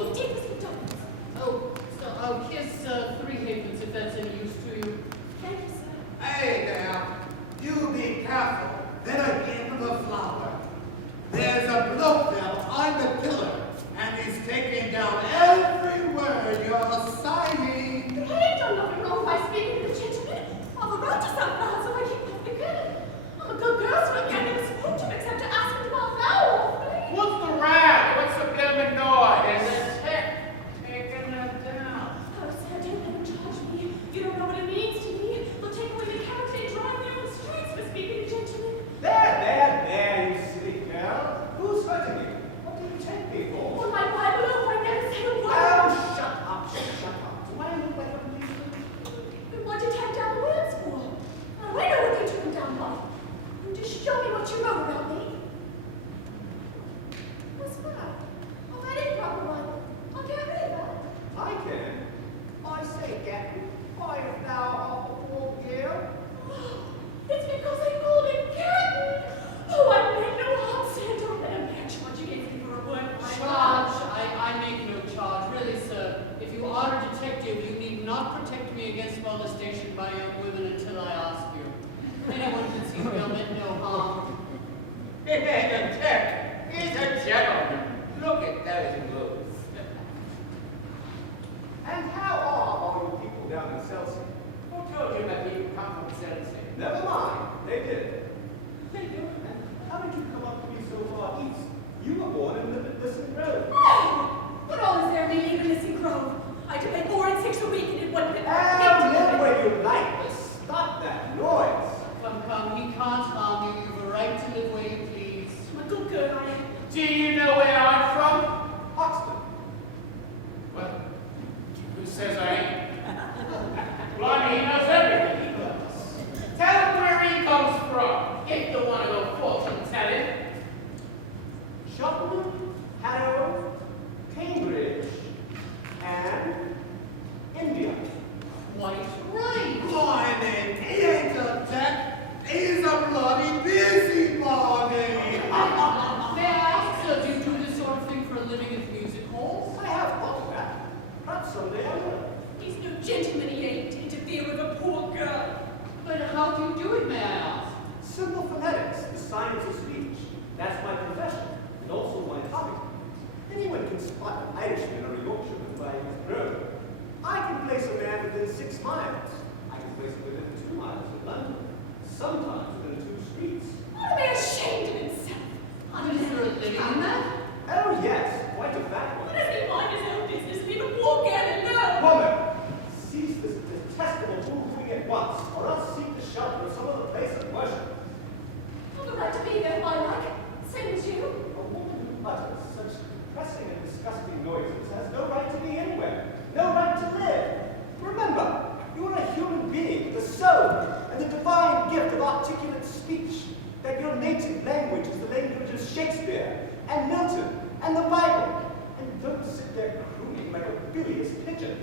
your deepest condolences. Oh, so here's 3 halfpence if that's any use to you. Thank you, sir. Hey there, you be careful. Then I gave him a flower. There's a bloke there on the pillar, and he's taking down every word you're signing. But I ain't done nothing wrong by speaking to the gentleman. I've a right to some flowers if I keep nothing good. I'm a good girl, so I never spoke to him except to ask him to buy a flower off me. What's the row? What's the blooming noise? Is the tech taking her down? Oh, sir, don't let him charge me. You don't know what it means to me. They'll take away the character and drive me on the streets for speaking to gentlemen. There, you silly girl. Who's hurting you? What do you take me for? Well, my Bible, oh, I never said a word. Oh, shut up. Do I look like a policeman? Then what did you take down the words for? Now, I know what you took them down by. You just show me what you wrote about me. What's that? Oh, that ain't proper Bible. I can't read that. I can. I say, Captain, quiet now, poor girl. It's because I called him Captain. Oh, I make no harm, sir. Don't let him catch what you gave me for a word. Charge? I make no charge. Really, sir, if you are a detective, you need not protect me against molestation by young women until I ask you. Anyone can see me, I meant no harm. Hey, Tech, he's a gentleman. Look at those moves. And how are all you people down in Chelsea? Who told you that people come from Chelsea? Never mind. They did. They do. And how did you come up to be so far east? You were born in Listen Grove. Oh, what all is there meaning in Listen Grove? I had to pay 4 and 6 a week and it wouldn't fit. Live where you like, but stop that noise. Come, he can't harm you. You have a right to live where you please. I'm a good girl, I am. Do you know where I'm from? Hoxton. Well, who says I ain't? Blimey, he knows everything he does. Tell him where he comes from. If you want to go fortune telling. Cheltenham, Harrow, Cambridge, and India. Quite right. Morning, he ain't a tech. He's a bloody busybody. May I ask, sir, do you do this sort of thing for a living at music halls? I have thought of that. Perhaps someday I will. He's no gentleman, he ain't, to interfere with a poor girl. But how do you do it, may I ask? Simple phonetics, the science of speech. That's my profession, and also my hobby. Anyone can spot an Irishman or a Yorkshireman by his brogue. I can place a man within 6 miles. I can place him within 2 miles of London. Sometimes within 2 streets. Ought to be ashamed of himself. Is there a living in that? Oh yes, quite a fat one. Does he mind his own business? Leave a poor girl alone. Woman, cease this detestable foolery at once, or else seek the shelter of some other place of worship. I've a right to be there if I like it. Same as you. A woman who utters such depressing and disgusting noises has no right to be anywhere, no right to live. Remember, you are a human being with a soul and the divine gift of articulate speech, that your native language is the language of Shakespeare and Milton and the Bible. And don't sit there crooning like a bilious pigeon.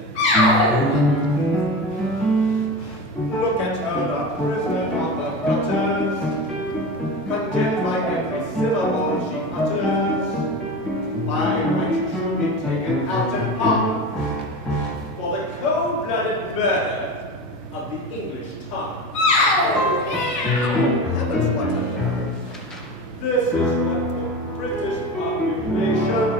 Look at her, the prisoner on the gutters, condemned by every syllable she utters. By which should be taken out and up for the cold-blooded murder of the English tongue. Heavens, what a nerve. This is what the British population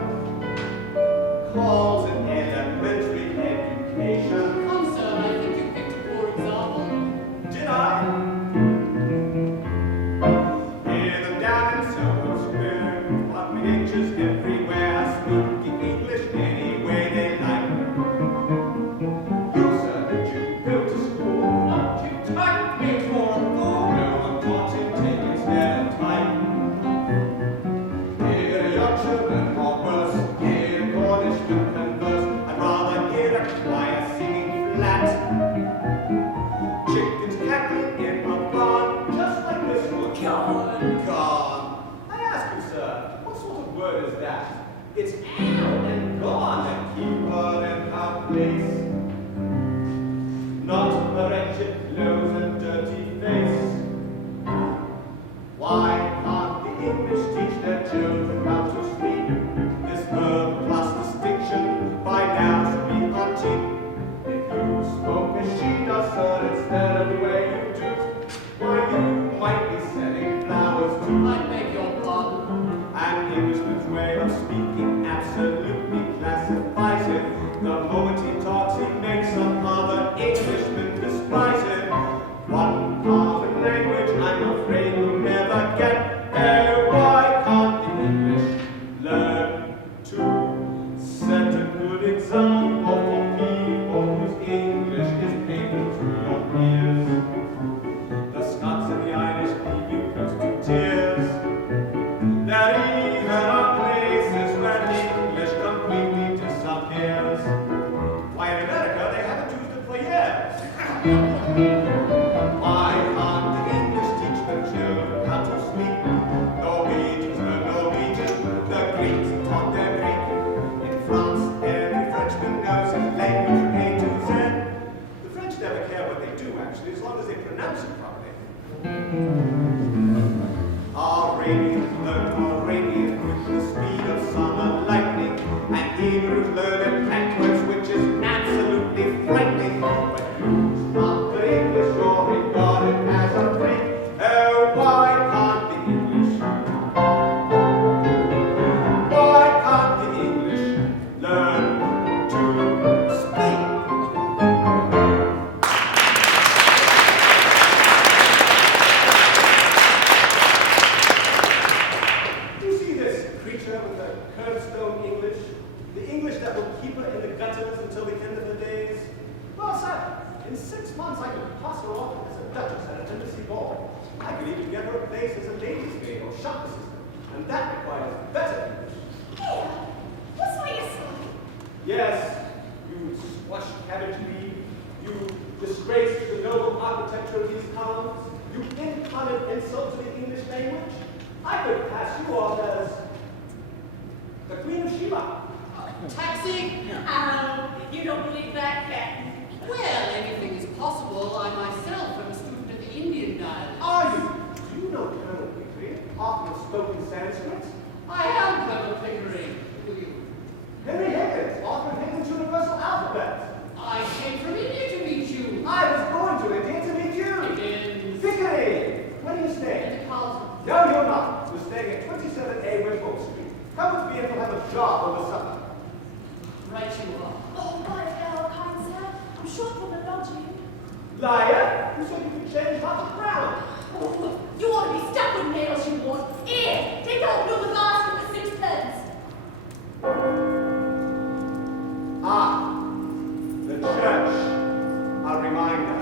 calls an elementary education. Come, sir, I think you picked a poor example. Did I? Hear them down in Soho Square, apartment inches everywhere, speaking English any way they like. You, sir, did you go to school? What you take me for a fool? No one taught him take his head of time. Hear Yorkshiremen or worse, hear Cornishmen converse. that will keep her in the gutters until the end of her days? Well, sir, in 6 months I could pass her off as a duchess at an embassy ball. I could even get her a place as a lady's maid or shop assistant, and that requires better English. Here, what's my sign? Yes, you squashed cabbage leaf, you disgrace to the noble architecture of these columns, you incarnate insult to the English language. I could pass you off as the Queen of Sheba. Taxi? Oh, you don't believe that, Ken? Well, anything is possible. I myself am a student of the Indian dialect. Are you? Do you know Colonel Pickering, author of spoken Sanskrit? I am Colonel Pickering. Do you? Henry Higgins, author of Higgins' Universal Alphabet. I came from India to meet you. I was going to India to meet you. Higgins. Pickering! Where do you stay? And the Carlton. No, you're not. You're staying at 27A Wimpole Street. Come with me and we'll have a job over supper. Right you are. Oh, my God, kind sir. I'm short from the lodging. Liar! You said you could change half the crown. Oh, you ought to be stuck with nails, you want. Here, take out blue with glass for 6 pence. Ah, the church. A reminder.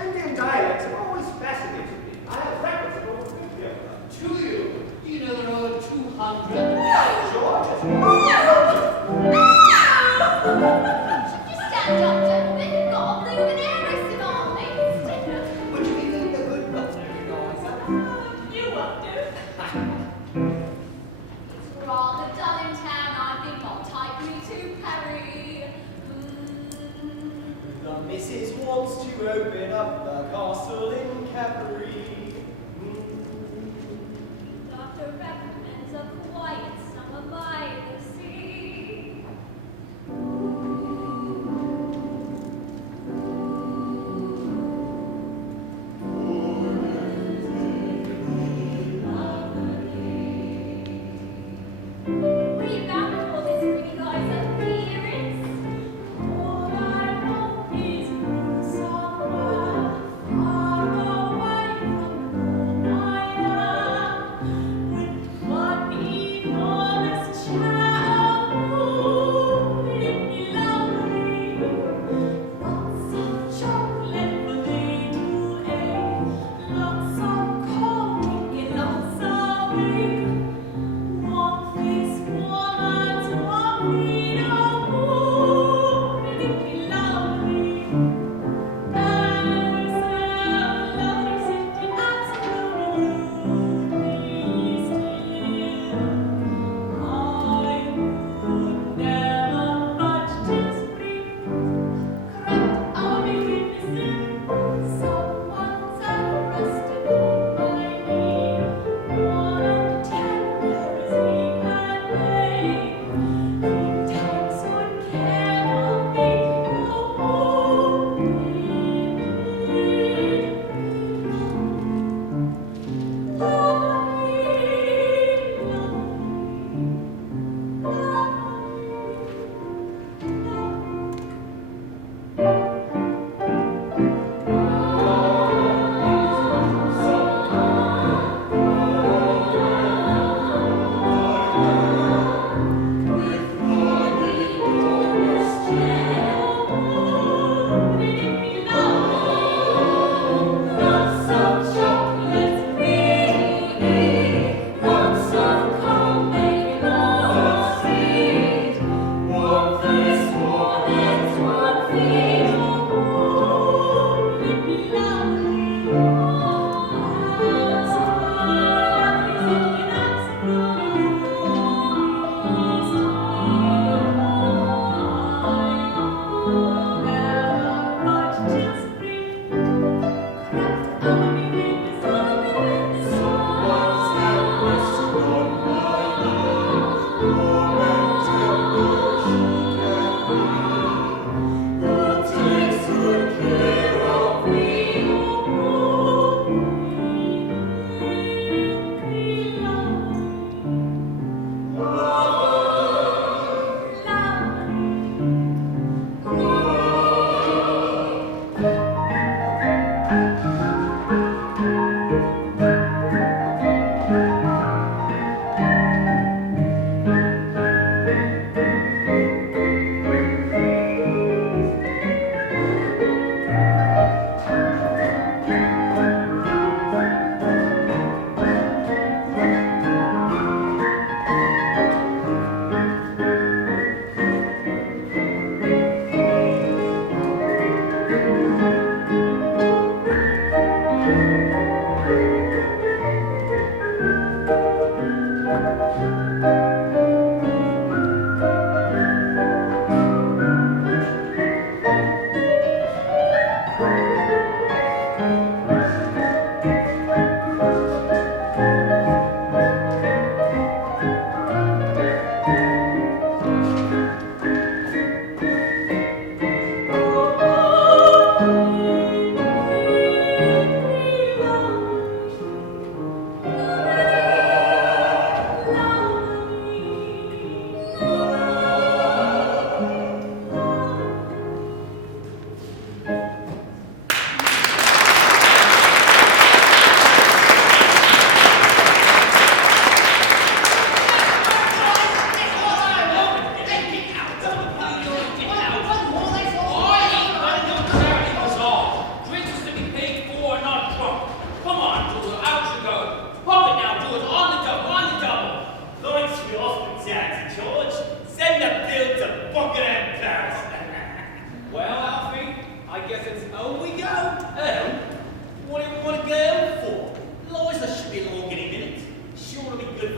Indian dialects have always fascinated me. I have records of over 50 of them. To you. Do you know there are over 200? George, it's You stand up, gentlemen. You've got a blue and Harrison on me. Would you be the good doctor, Eliza? You won't do. It's rather dull in town, I think. I'll take me to Parish. The missus wants to open up the castle in Cavalry. Doctor recommends a quiet summer by the sea. What are you bound for this pretty guy's appearance? All I want is somewhere far away from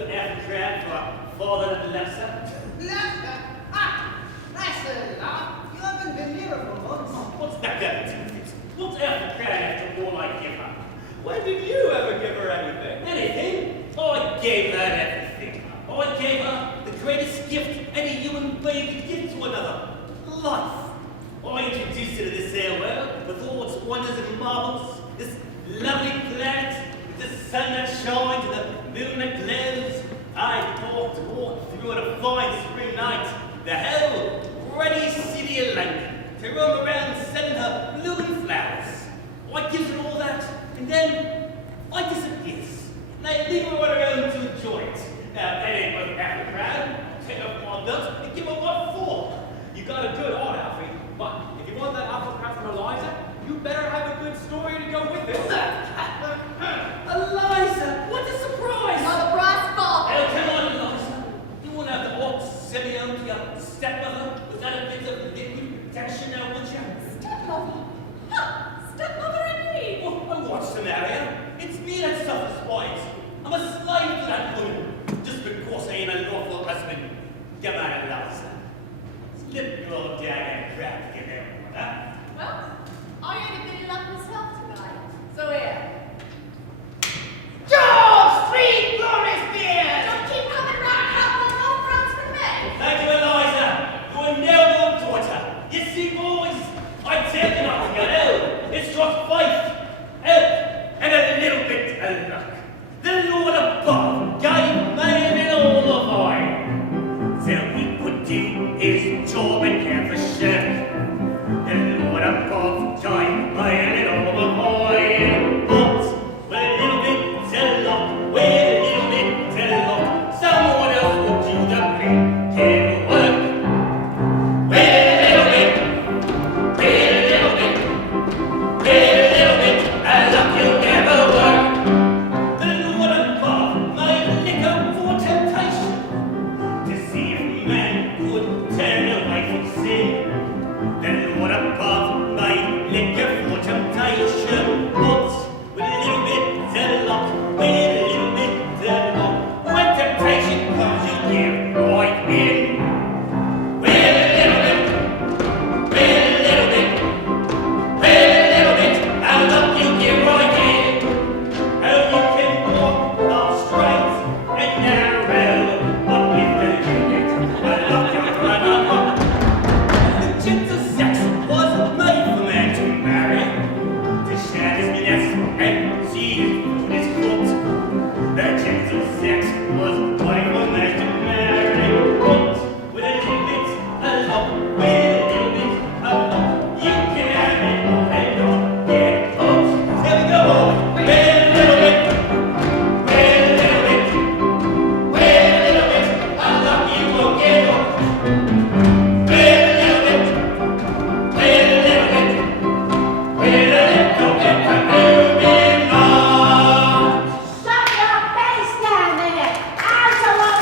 for African for father and lesser. Lesser? Ah, lesser, love. You haven't been here for months. What's that got to do with it? What's African after all I give her? When did you ever give her anything? Anything? I gave her everything. I gave her the greatest gift any human being could give to another. Life. I introduced her to this air world with all its wonders and marvels. This lovely planet with the sun that shines and the moon that glows. I walked through on a fine spring night, the whole ruddy city of London, to roam around sending her blooming flowers. I gives her all that, and then I disappears. And I leave her on her own to enjoy it. Now, that ain't what half the crowd. Take up my nuts and give her what for. You got a good heart, Alfie, but if you want that apple crap from Eliza, you better have a good story to go with it. Eliza, what a surprise! Not a brass ball. Oh, come on, Eliza. You won't have to walk Simeon to your stepmother without a bit of liquid protection now, would you? Stepmother? Huh, stepmother indeed. Oh, what's the matter? It's me that suffers by it. I'm a slave to that woman, just because I ain't a lawful husband. Come on, Eliza. Slip your dagger crap in there, huh? Well, I ain't a bit in luck myself tonight. So here. George, 3 glorious beers! Don't keep coming round helping no friends with me. Thank you, Eliza. You're a noble daughter. You see, boys, I tell you not to go out. It's just faith, help, and a little bit of luck. The Lord above gave man and all of mine. So he could do his job and care for Sharon. The Lord above gave man and all of mine. But with a little bit of luck, with a little bit of luck, someone else would do the big work. With a little bit, with a little bit, with a little bit of luck, you'll never work. The Lord above made liquor for temptation, to see if man could turn away from sin. The Lord above made liquor for temptation, but with a little bit of luck, with a little bit of luck, when temptation comes, you give right in. With a little bit, with a little bit, with a little bit of luck, you give right in. Oh, you can walk all straight and narrow, but with a little bit of luck, you run amok. The gentle sex was made for man to marry, to share his mess and see his food is cooked. The gentle sex was made for man to marry, but with a little bit of luck, with a little bit of luck, you can have it all and don't get hooked. Here we go, with a little bit, with a little bit, with a little bit of luck, you won't get hooked. With a little bit, with a little bit, with a little bit of moving on. Shut your face down there! Out along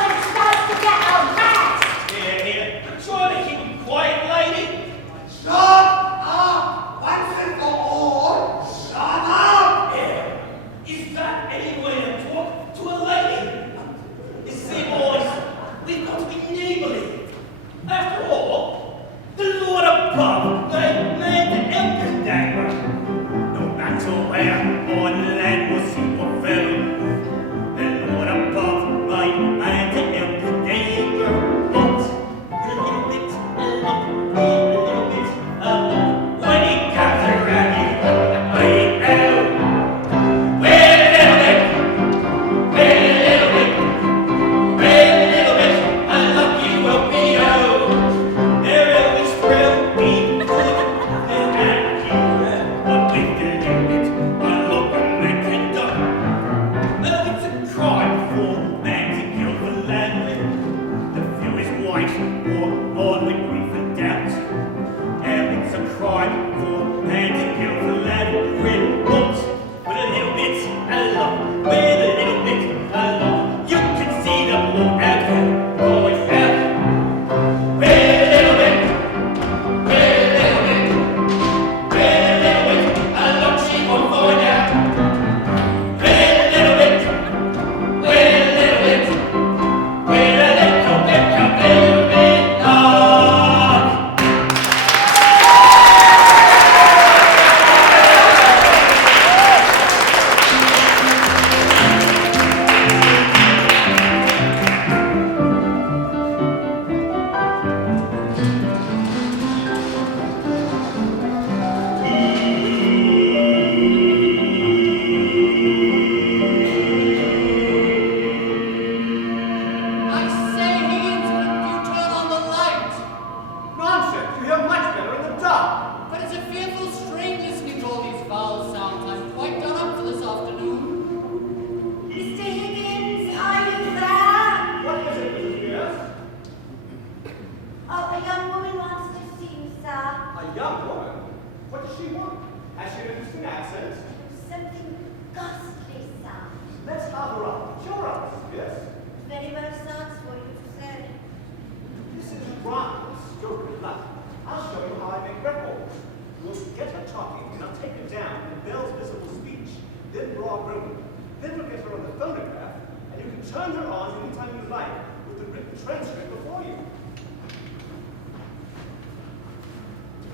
turn her on anytime you like, with the written transcript before you.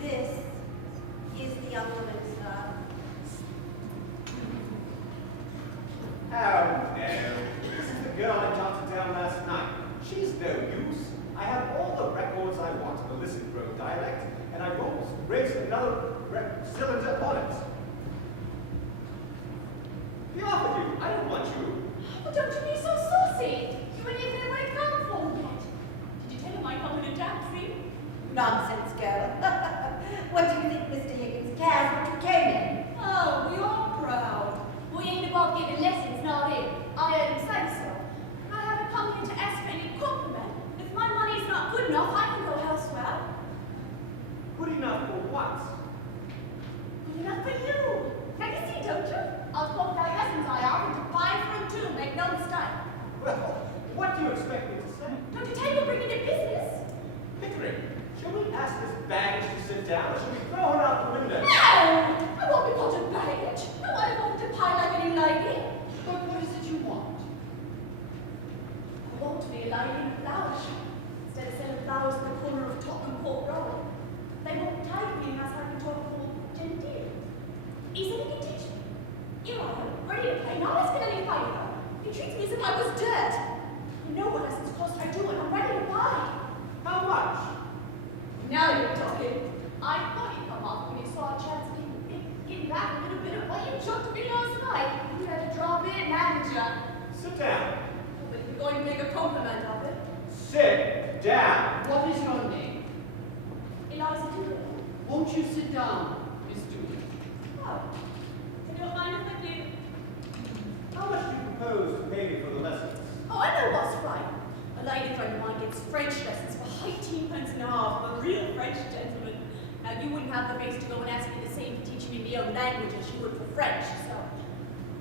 This is the young woman, sir. Oh, no. This is the girl I jotted down last night. She's no use. I have all the records I want of the Listen Grove dialect, and I won't raise another cylinder on it. Be off with you. I don't want you. Well, don't you be so saucy. You ain't even in my platform yet. Did you tell him I come in a taxi? Nonsense, girl. What do you think Mr. Higgins cares what you came in? Oh, we are proud. We ain't about giving lessons, not it. I heard him say so. I haven't come here to ask for any compliment. If my money's not good enough, I can go elsewhere. Good enough for what? Good enough for you. Now you see, don't you? I'll talk about lessons I offer to 5 for 2, make no mistake. Well, what do you expect me to say? Don't you tell you bringing in business? Pickering, shall we ask this baggage to sit down, or shall we throw her out the window? No! I won't be called a baggage. No, I won't to pie like any lady. But what is it you want? I want to be a lady in a flower shop. Instead of selling flowers at the corner of Tottenham Court Road. They won't take me unless I can talk for genteel. He said he can teach me. You are ready to play, not asking any favour. He treats me as if I was dirt. You know what lessons cost I do, and I'm ready to buy. How much? Now you're talking. I thought you'd come off when you saw a chance of getting back a little bit of what you chucked me last night. You had to drop in, hadn't you? Sit down. But if you're going to make a compliment of it. Sit down. What is your name? Eliza Doolittle. Won't you sit down, Miss Doolittle? Oh. You don't mind if I do? How much do you propose to pay me for the lessons? Oh, I know what's right. A lady friend of mine gets French lessons for 18 pence an hour from a real French gentleman. Now, you wouldn't have the face to go and ask me the same for teaching me my own language as you would for French, so...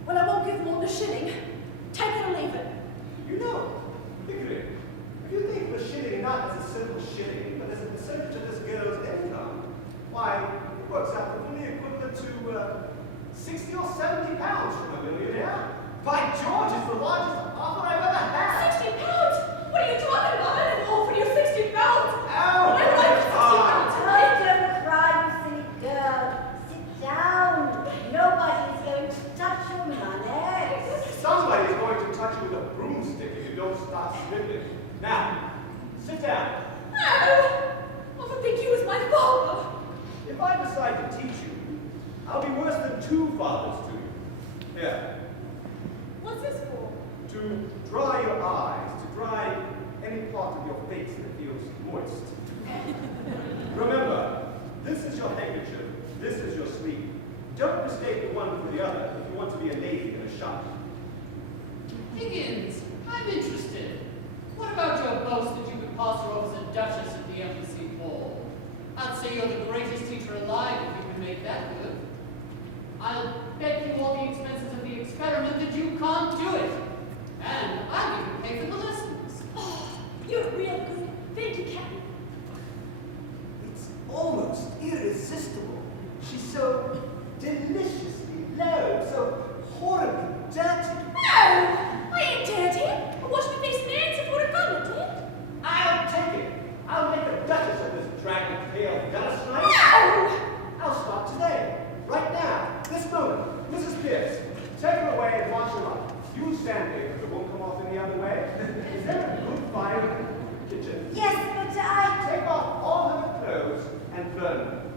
Well, I won't give more than a shilling. Take it or leave it. You know, Pickering, if you think of a shilling not as a simple shilling, but as a percentage of this girl's income, why, it works out to fully equivalent to 60 or 70 pounds from a millionaire. By George, it's the largest offer I've ever had. 60 pounds? What are you talking about? I didn't offer you 60 pounds. Ow! I like 60 pounds tonight. Don't cry, you silly girl. Sit down. Nobody's going to touch your money. Somebody's going to touch you with a broomstick if you don't stop sniveling. Now, sit down. No! I don't think you as my father. If I decide to teach you, I'll be worse than 2 fathers to you. Here, What's this for? to dry your eyes, to dry any part of your face that feels moist. Remember, this is your handkerchief, this is your sleeve. Don't mistake the one for the other if you want to be a lady in a shop. Higgins, I'm interested. What about your boast that you could pass her off as a duchess at the embassy ball? I'd say you're the greatest teacher alive if you can make that good. I'll bet you all the expenses of the experiment that you can't do it. And I'll even pay for the lessons. Oh, you're real good. Thank you, Captain. It's almost irresistible. She's so deliciously low, so horribly dirty. No! I ain't dirty. I washed my face in the hands before I got it. I'll take it. I'll make a duchess of this dragon tail Philistine. No! I'll start today, right now, this moment. Mrs. Pierce, take her away and wash her up. You stand there, because it won't come off any other way. Is there a good fire in the kitchen? Yes, but I... Take off all of her clothes and burn them.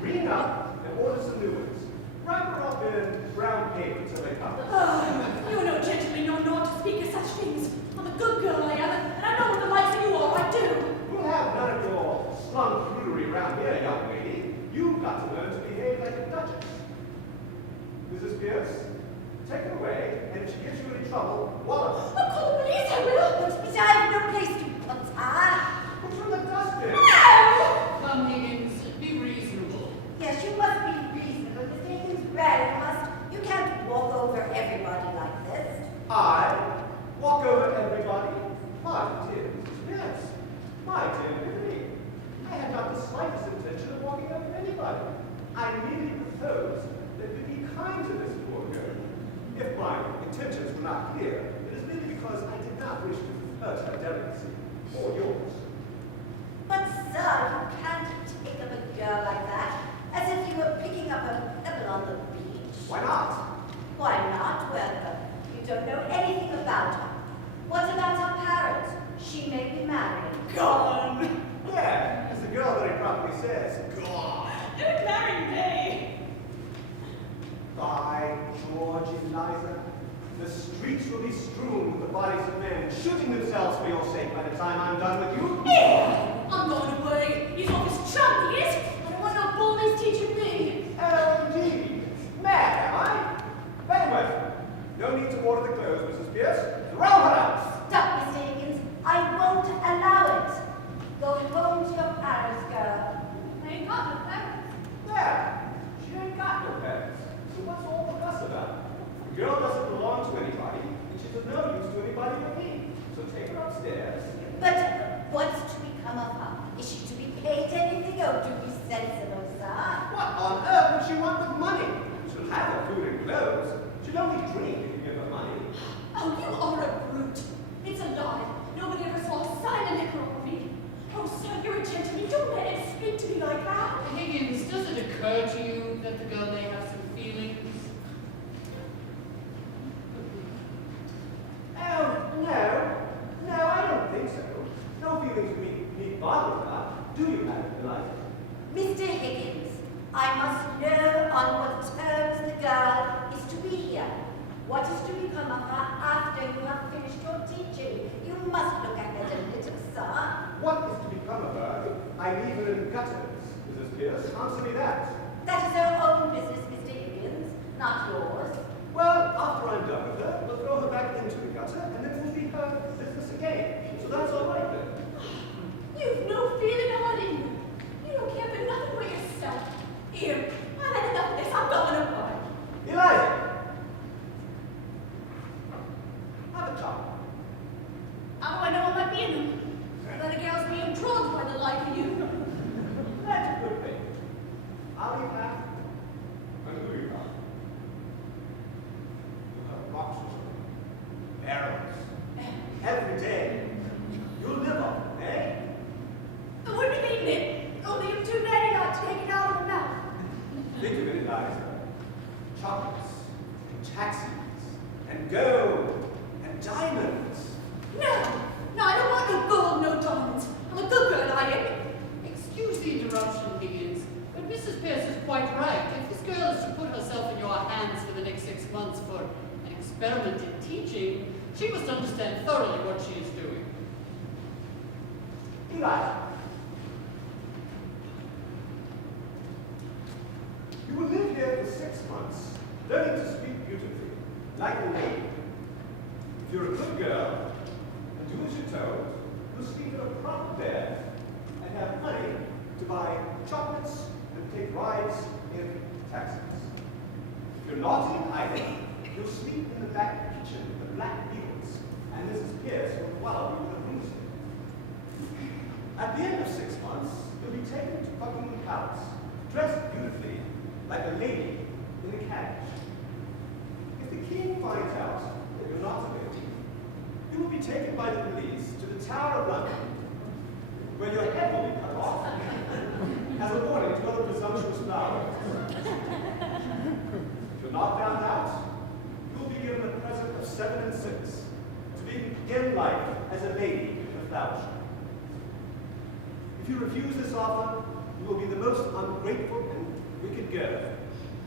Green up and order some new ones. Wrap her up in brown paper till they come. Oh, you're no gentleman, you're not to speak of such things. I'm a good girl, I am, and I know what the likes of you are, I do. We'll have none of your slum prudery around here, young lady. You've got to learn to behave like a duchess. Mrs. Pierce, take her away, and if she gives you any trouble, wallop. I'll call the police, I will. But I have no place to put her. Put her in the dustbin. No! Come, Higgins, be reasonable. Yes, you must be reasonable. This Higgins bad, you must. You can't walk over everybody like this. I walk over everybody. My dear Mrs. Pierce, my dear Lily, I had not the slightest intention of walking over anybody. I merely proposed that we be kind to this poor girl. If my intentions were not clear, it is merely because her delicacy or yours. But sir, you can't take up a girl like that, as if you were picking up a pebble on the beach. Why not? Why not? Well, you don't know anything about her. What about our parents? She may be married. Gone. Yeah, as the girl very properly says, God. Don't marry me. By George, Eliza, the streets will be strewn with the bodies of men shooting themselves for your sake by the time I'm done with you. Yeah, I'm going away. He's off his chump, he is. I don't want no bullies teaching me. Oh, indeed. Mad, am I? Very well. No need to water the clothes, Mrs. Pierce. Throw her out. Stop, Mr. Higgins. I won't allow it. Go home to your parents, girl. I ain't got no parents. There. She ain't got no parents. So what's all the fuss about? The girl doesn't belong to anybody, and she's of no use to anybody but me. So take her upstairs. But what's to become of her? Is she to be paid anything or to be sensible, sir? What on earth would she want with money? She'll have her food and clothes. She'll only drink if you give her money. Oh, you are a brute. It's a lie. Nobody ever saw a sign of liquor on me. Oh, sir, you're a gentleman. Don't let him speak to me like that. Higgins, does it occur to you that the girl may have some feelings? Oh, no. No, I don't think so. No feelings need bother her. Do you, Madam Eliza? Mr. Higgins, I must know on what terms the girl is to be here. What is to become of her after you have finished your teaching? You must look ahead a little, sir. What is to become of her if I leave her in the gutters? Mrs. Pierce, answer me that. That is her own business, Mr. Higgins, not yours. Well, after I'm done with her, we'll throw her back into the gutter, and then it will be her business again. So that's all right then. You've no feeling of it in you. You don't care for nothing but yourself. Here, I've had enough of this. I'm going away. Eliza! Have a talk. How do I know I might be in them? That a girl's being drugged by the like of you. That's a good thing. I'll leave that. And who you got? You have boxes of arrows. Every day. You'll live on them, eh? I wouldn't have eaten it. Only you're too ready not to take it out of the mouth. Think of it, Eliza. Chocolates, and taxis, and gold, and diamonds. No, I don't want no gold, no diamonds. I'm a good girl, I am. Excuse the interruption, Higgins, but Mrs. Pierce is quite right. If this girl is to put herself in your hands for the next 6 months for an experiment in teaching, she must understand thoroughly what she is doing. Eliza, you will live here for 6 months, learning to speak beautifully, like a lady. If you're a good girl, and do as you're told, you'll sleep in a proper bed, and have money to buy chocolates and take rides in taxis. If you're naughty and idle, you'll sleep in the back kitchen with the black beetles, and Mrs. Pierce will follow you with a broomstick. At the end of 6 months, you'll be taken to Buckingham Palace, dressed beautifully, like a lady in a carriage. If the king finds out that you're not a lady, you will be taken by the police to the Tower of London, where your head will be cut off, as a warning to other presumptuous flowers. If you're not found out, you will be given a present of 7 and 6, to begin life as a lady in a flower shop. If you refuse this offer, you will be the most ungrateful and wicked girl,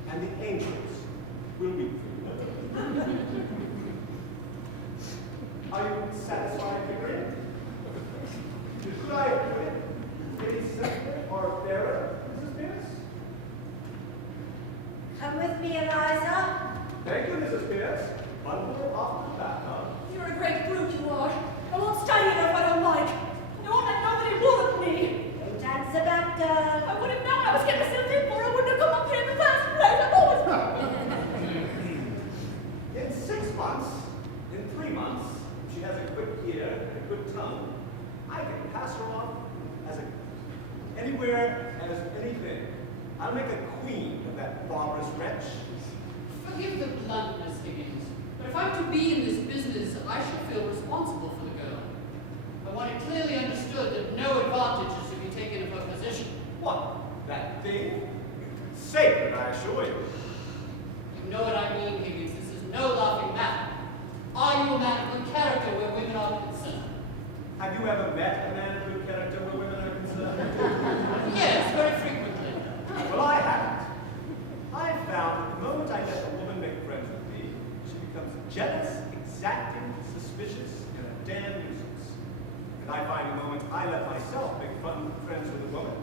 and the angels will weep for you. Are you satisfied, Pickering? Could I have put it any simpler or fairer, Mrs. Pierce? Come with me, Eliza. Thank you, Mrs. Pierce. One more off the bat, huh? You're a great brute, you are. I won't stay here if I don't like. I won't let nobody wallop me. Don't answer that, girl. I would have known I was getting myself in for. I wouldn't have come up here in the first place. I've always... In 6 months, in 3 months, if she has a quick ear and a good tongue, I can pass her off as anywhere as anything. I'll make a queen of that barbarous wretch. Forgive the bluntness, Higgins, but if I'm to be in this business, I shall feel responsible for the girl. assure you. You know what I mean, Higgins. This is no laughing matter. Are you a man of good character where women are concerned? Have you ever met a man of good character where women are concerned? Yes, very frequently. Well, I haven't. I have found that the moment I let a woman make friends with me, she becomes jealous, exacting, suspicious, and a damn nuisance. And I find the moment I let myself make friends with a woman,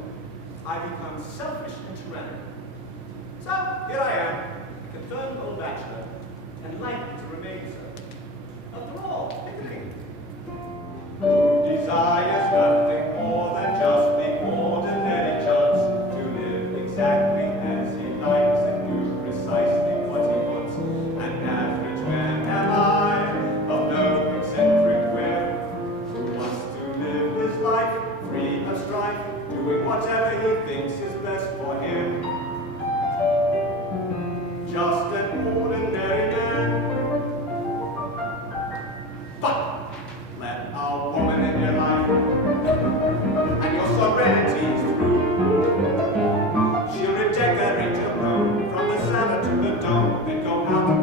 I become selfish and tyrannical. So, here I am, a confirmed old bachelor, and likely to remain so. After all, picketing. Who desires nothing more than just the ordinary chance to live exactly as he likes and do precisely what he wants? An average man am I, of no eccentric whim, who wants to live his life free of strife, doing whatever he thinks is best for him. Just an ordinary man. But let a woman in your life, and your serenity is through. She'll redecorate your room from the cellar to the dome and go out.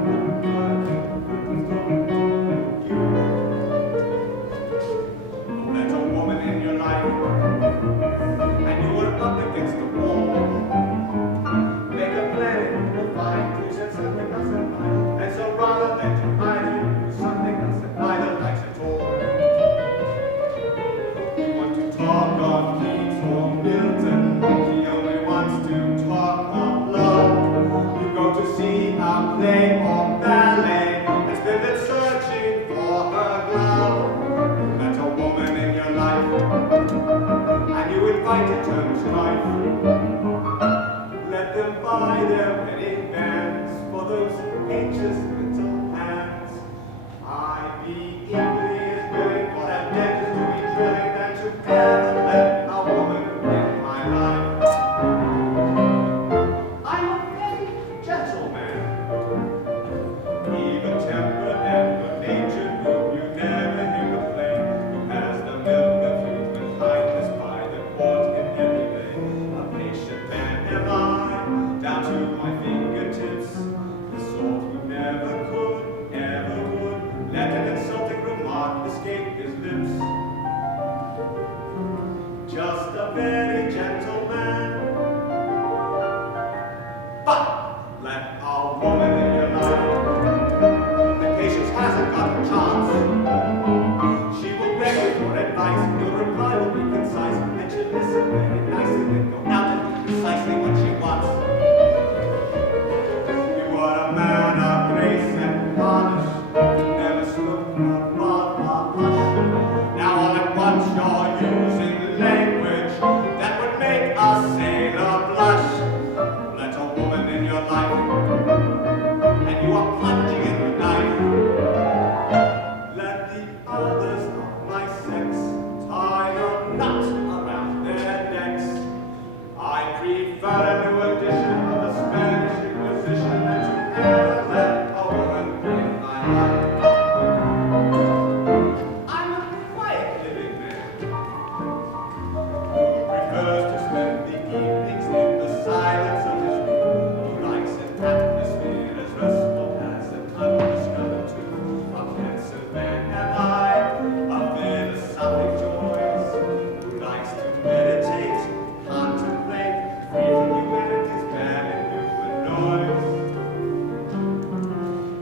Let a woman in your life, and you are up against the wall. Make a plan, you'll find you said something else at night, and so rather than to hide something else that neither likes at all. You want to talk of Keats or Milton, he only wants to talk of love. You go to see a play or ballet, and spend it searching for her glove. Let a woman in your life, and you invite her to strife. Let them buy their wedding bands for those anxious little hands. I be equally as willing for that dentist to be drilling than to ever let a woman in my life. I'm a very gentle man, even-tempered and good-natured, whom you never hear complain, who has the milk of human kindness by the quart in every day. A patient man am I, down to my fingertips, the sort who never could, ever would, let an insulting remark escape his lips. Just a very gentle man. But let a woman in your life, the patience hasn't got a chance. She will beg you for advice, your reply will be concise, and she'll listen very nicely and go out and do precisely what she wants. You are a man of grace and polish, never spoke above a hush. Now all at once you're using language that would make a sailor blush. Let a woman in your life, and you are plunging in the knife. Let the others of my sex tie a knot around their necks. I prefer a new edition of the Spanish Inquisition than to ever let a woman in my life. I'm a quiet living man who prefers to spend the evenings in the silence of his room, who likes an atmosphere as restful as an undiscovered tomb. A pensive man am I, of philosophic joys, who likes to meditate, contemplate, free from humanity's bad and human noise.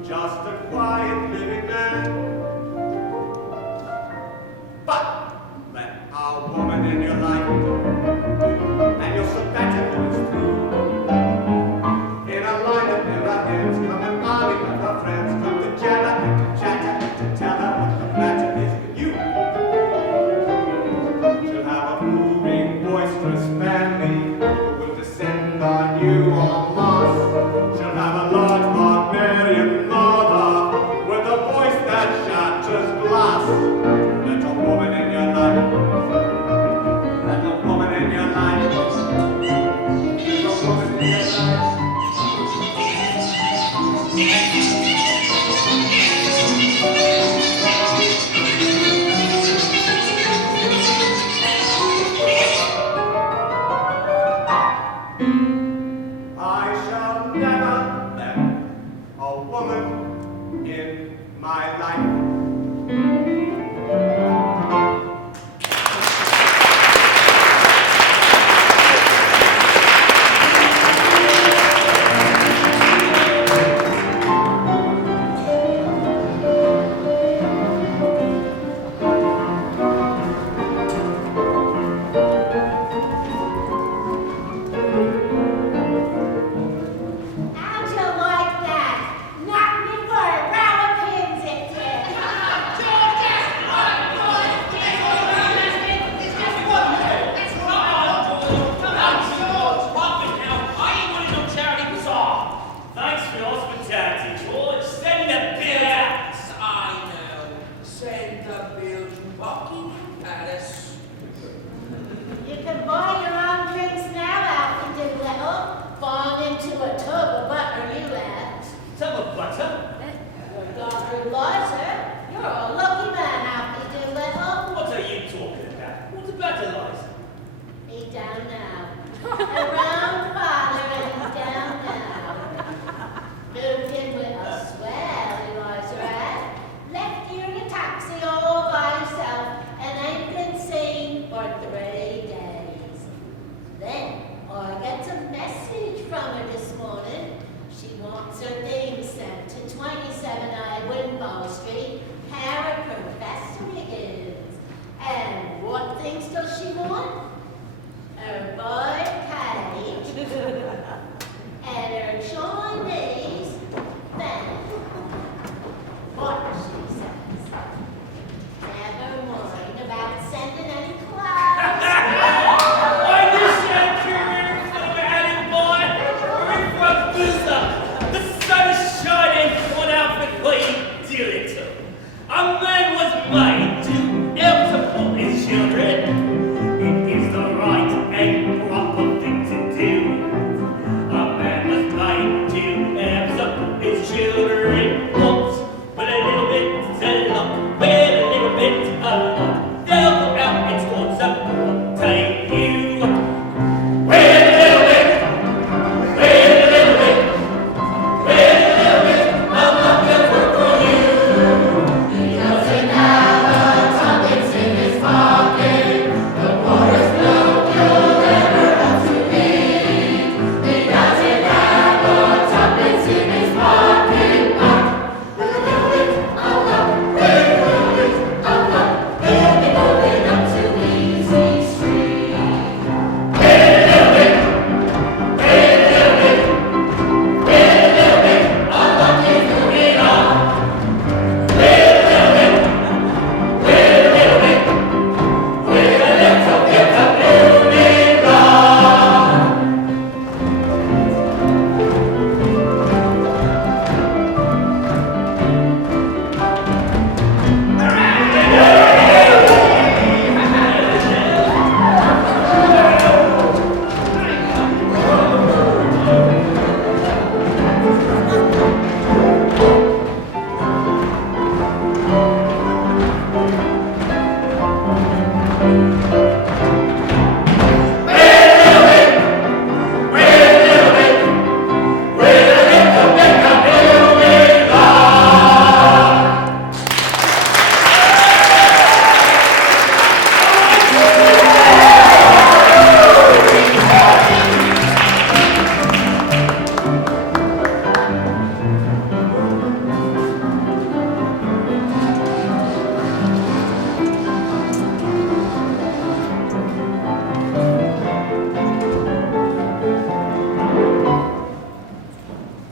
Just a quiet living man. But let a woman in your life, and your sabbatical is through. In a line of never ends, come an army of her friends, come to jabber and to chatter and to tell her what the matter is with you. She'll have a moving, boisterous family who will descend on you en masse. She'll have a large barbarian mother with a voice that shatters glass. Let a woman in your life,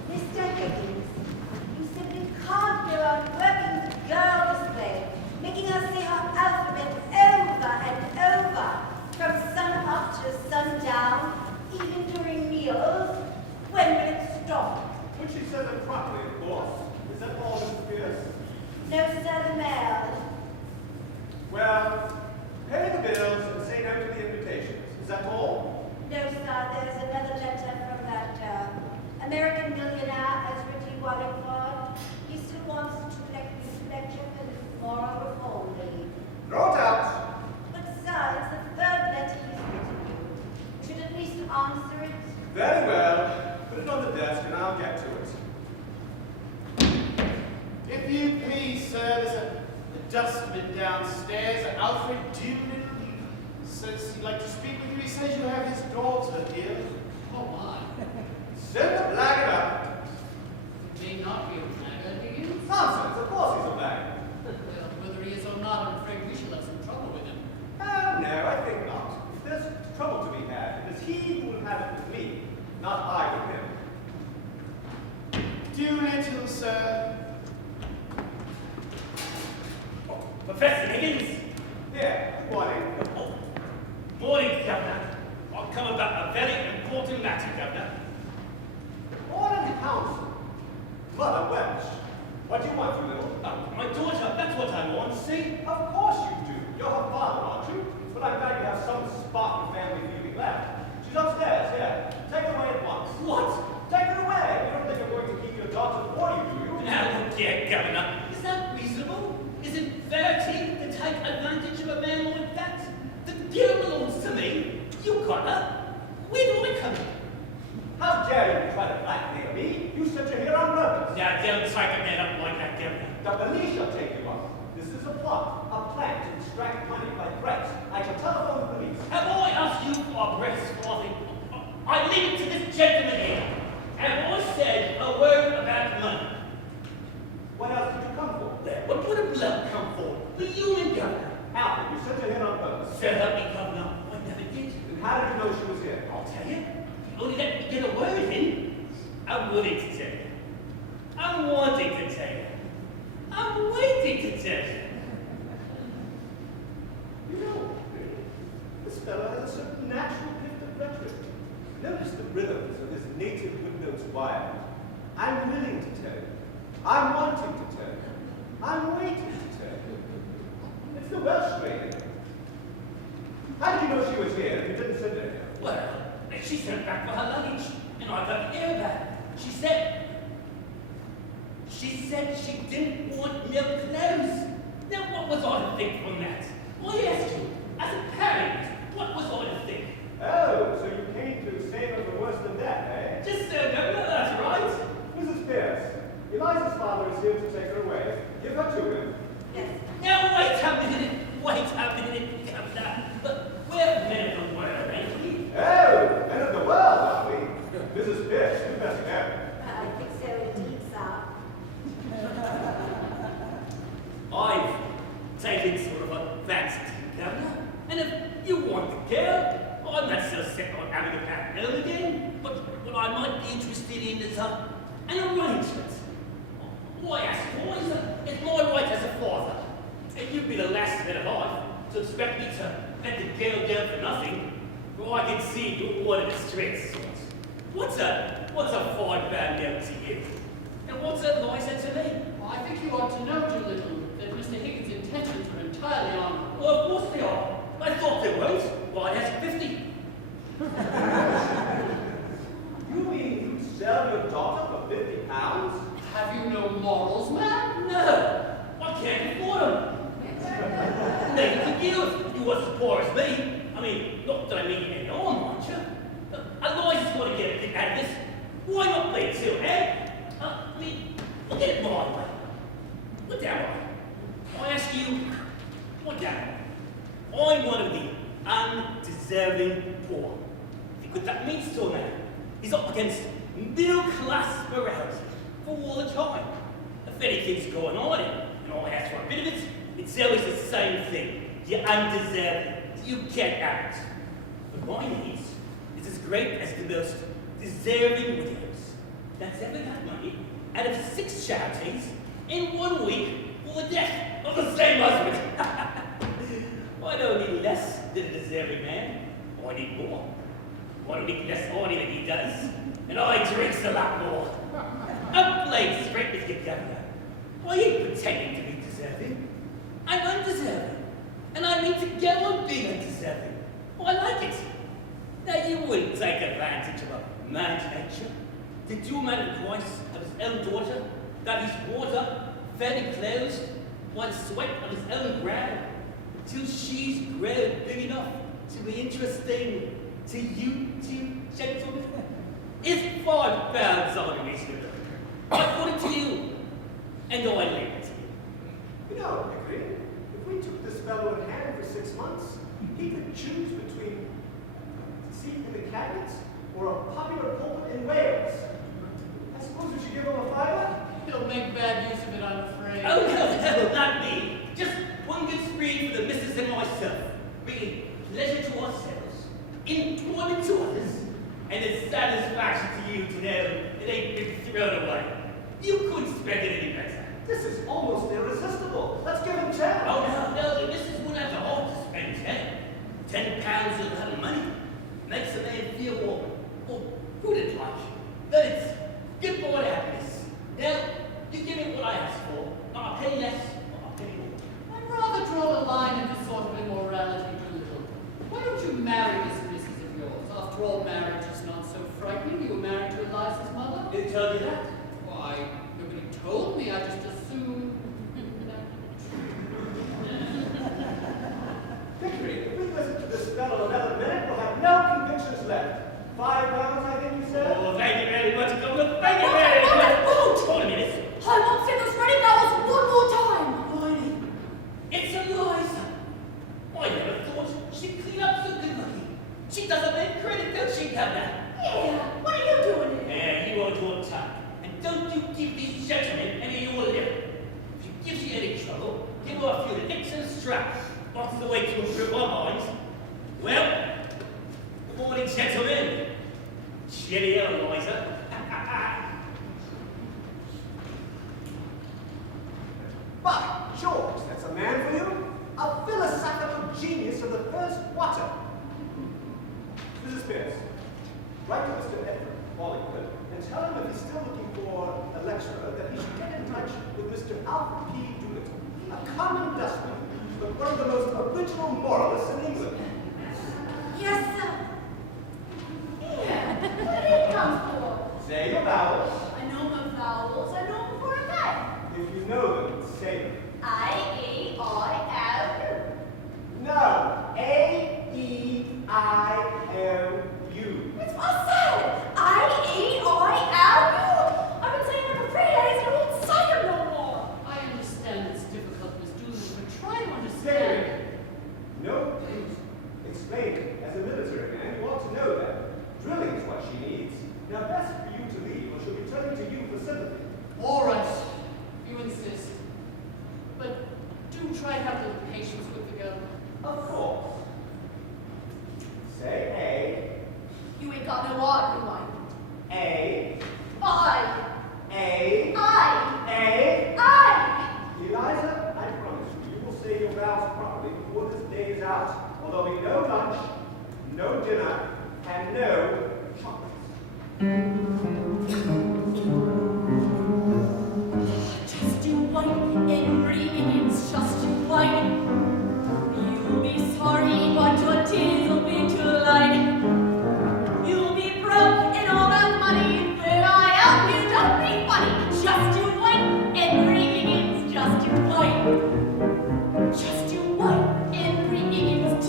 Mr. Higgins, you simply can't go on working the girl this way, making her say her alphabet over and over, from sun up to sundown, even during meals. When will it stop? When she says it properly, of course. Is that all, Mrs. Pierce? No, sir, the mail. Well, pay the bills and say no to the invitations. Is that all? No, sir, there's another letter from that American millionaire, Ezra D. Wallingford. He still wants to collect this lecture for the Moral Reform League. Throw it out. But, sir, it's the third letter he's written you. You should at least answer it. Very well. Put it on the desk and I'll get to it. If you please, sir, there's a dustman downstairs. Alfred Doolittle. He says he'd like to speak with you. He says you have his daughter here. Oh my. Send the blackguard up. May not be a blackguard, Higgins. Nonsense. Of course he's a blackguard. Well, whether he is or not, I'm afraid we shall have some trouble with him. Oh, no, I think not. If there's trouble to be had, it is he who will have it with me, not I with him. Doolittle, sir. Oh, Professor Higgins. Here, good morning. Oh, morning, Governor. I've come about a very important matter, Governor. Order the council. Mother Welch. What do you want, Doolittle? My daughter, that's what I want, see? Of course you do. You're her father, aren't you? But I'm glad you have some spark of family feeling left. She's upstairs, here. Take her away at once. What? Take her away. You don't think I'm going to keep your daughter for you, do you? Now, look here, Governor. Is that reasonable? Is it fair to take advantage of a man like that? The girl belongs to me. You got her. Where do I come in? How dare you try to blackmail me? You sent her here on purpose. Now, don't try to man up like that, Governor. The police shall take you up. This is a plot, a plan to extract money by threats. I shall telephone the police. Have I asked you for a breast nothing? I leave it to this gentleman here. Have I said a word about money? What else did you come for? What would a blood come for? The union, Governor. Alfred, you sent her here on purpose. So help me, Governor. I never did. Then how did you know she was here? I'll tell you. Only let me get a word in. I'm willing to tell you. I'm wanting to tell you. I'm waiting to tell you. You know, this fellow has a certain natural gift of rhetoric. Notice the rhythms of his native woodnotes wild. I'm willing to tell you. I'm wanting to tell you. I'm waiting to tell you. It's the Welsh strain. How did you know she was here if you didn't send her here? Well, she sent back for her luggage, and I got the air back. She said she didn't want no clothes. Now, what was I to think from that? I asked you, as a parent, what was I to think? Oh, so you came to save her from worse than that, eh? Just so Governor, that's right. Mrs. Pierce, Eliza's father is here to take her away. Give her to him. Yes. Now, wait a minute, Governor. But we're men of the world, ain't we? Oh, men of the world, are we? Mrs. Pierce, you best go. I think so indeed, sir. I've taken sort of a fancy to you, Governor. And if you want the girl, I'm not so set on having a back home again. But what I might be interested in is an arrangement. Why, I suppose it's my right as a father. And you'd be the last man alive to expect me to let the girl go for nothing. Well, I can see you're one of the straight sorts. What's a £5 note to you? And what's Eliza to me? Well, I think you ought to know, Doolittle, that Mr. Higgins' intentions are entirely honorable. Well, of course they are. I thought they weren't. Why, that's 50. You mean you sell your daughter for £50? Have you no morals, man? No, I can't afford them. Maybe to you if you was as poor as me. I mean, not that I mean any harm, aren't you? Eliza's got to get a bit out of this. Why not me too, eh? I mean, look at it my way. What am I? I ask you, what am I? I'm one of the undeserving poor. Think what that means to a man. He's up against middle-class morality for all the time. If anything's going on and I ask for a bit of it, it's always the same thing. You're undeserving. You get out. But my needs is as great as the most deserving widows that's ever got money out of 6 charities in 1 week for the death of the same husband. I don't need less than a deserving man. I need more. 1 week less money than he does, and I drinks a lot more. I'm playing straight with your governor. I ain't pretending to be deserving. I'm undeserving, and I need to go on being undeserving. I like it. Now you wouldn't take advantage of a man's nature. Did you man the price of his own daughter, that he's brought up, fed and clothed, by the sweat of his own brow, till she's grown big enough to be interesting to you two gentlemen? Is 5 pounds unreasonable? I put it to you, and I leave it to you. You know, Hickory, if we took this fellow in hand for 6 months, he could choose between a seat in the cabinet or a popular pulpit in Wales. I suppose we should give him a fiver? He'll make bad use of it, I'm afraid. Oh, no, not me. Just 1 good spree for the missus and myself, bringing pleasure to ourselves, employment to others, and a satisfaction to you to know it ain't been thrown away. You couldn't spend it any better. This is almost irresistible. Let's give him 10. Oh, no, the missus wouldn't have the heart to spend 10. £10 is a lot of money. Makes a man feel more good and like. But it's good for what happiness. Now, you give me what I asked for. Not a penny less, not a penny more. I'd rather draw the line at this sort of immorality, Doolittle. Why don't you marry this missus of yours? After all, marriage is not so frightening. You were married to Eliza's mother. Did he tell you that? Why, nobody told me. I just assumed. Hickory, if we listen to this fellow another minute, we'll have no convictions left. 5 pounds, I think you said? Oh, thank you very much, Governor. Thank you very much. Oh, hold a minute. I won't say those running vowels one more time. Hermione, it's Eliza. I never thought she'd clean up so good looking. She doesn't make credit, don't she, Governor? Yeah, what are you doing here? Yeah, you are to talk. And don't you give these gentlemen any of your lip. If she gives you any trouble, give her a few licks and straps. That's the way to improve our minds. Well, good morning, gentlemen. Cheerio, Eliza. By George, that's a man for you. A philosophical genius of the first water. Mrs. Pierce, write to Mr. Edward Wallingford and tell him if he's still looking for a lecturer that he should get in touch with Mr. Alfred P. Doolittle, a common dustman, but one of the most original moralists in England. Yes, sir. Yeah, what did it come for? Say your vowels. I know my vowels. I know them for a fact. If you know them, say them. I-E-I-L-U. No. A-E-I-L-U. It's what I said. I-E-I-L-U. I've been saying it for 3 days and I won't say it no more. I understand it's difficult, Miss Doolittle, but try to Say understand. it. No, please. Explain it. As a military man, you ought to know that. Drilling is what she needs. Now, best for you to leave, or she'll be turning to you for sympathy. All right, you insist. But do try to have a little patience with the girl. Of course. Say You ain't got no water, you mind. A. I. A. I. A. Eliza, I promise you, you will say your vows properly before this day is out. Or there'll be no lunch, no dinner, and no chocolates. Just you wait, every Higgins, just you wait. You'll be sorry, but your tears will be too late. You'll be broke and all that money, but I help you, don't be funny. Just you wait, every Higgins, just you wait. Just you wait, every Higgins,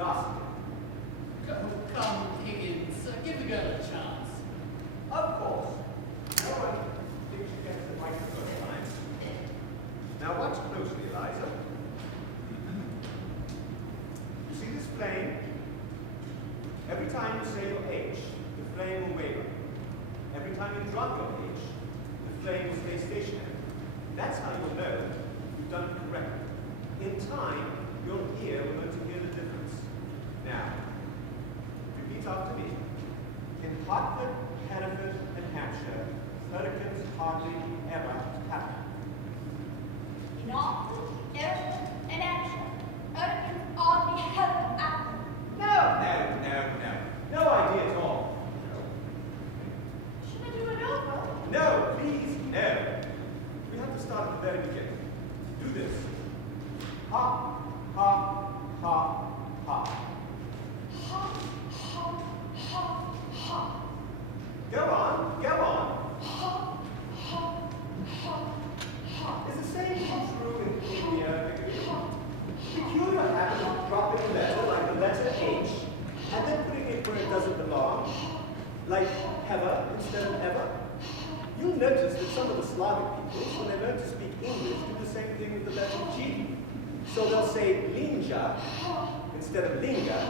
gossiping. Come, Higgins, give the girl a chance. Of course. No one thinks she gets it right the first time. Now watch closely, Eliza. You see this flame? Every time you say your H, the flame will waver. Every time you drop your H, the flame will stay stationary. That's how you'll know you've done it correctly. In time, your ear will learn to hear the difference. Now, repeat after me. In Hartford, Hannaford, and Hampshire, hurricanes hardly ever happen. In Auckland, Ayrton, and Hampshire, hurricanes hardly ever happen. No idea at all. Should I do it over? No, please, no. We have to start at the very beginning. Do this. Ha, ha, ha, ha. Ha, ha, ha, ha. Go on, go on. Ha, ha, ha, ha. Is the same true in the peculiar habit of dropping a letter like the letter H and then putting it where it doesn't belong, like hever instead of ever? You'll notice that some of the Slavic peoples, when they learn to speak English, do the same thing with the letter G. So they'll say linja instead of linga,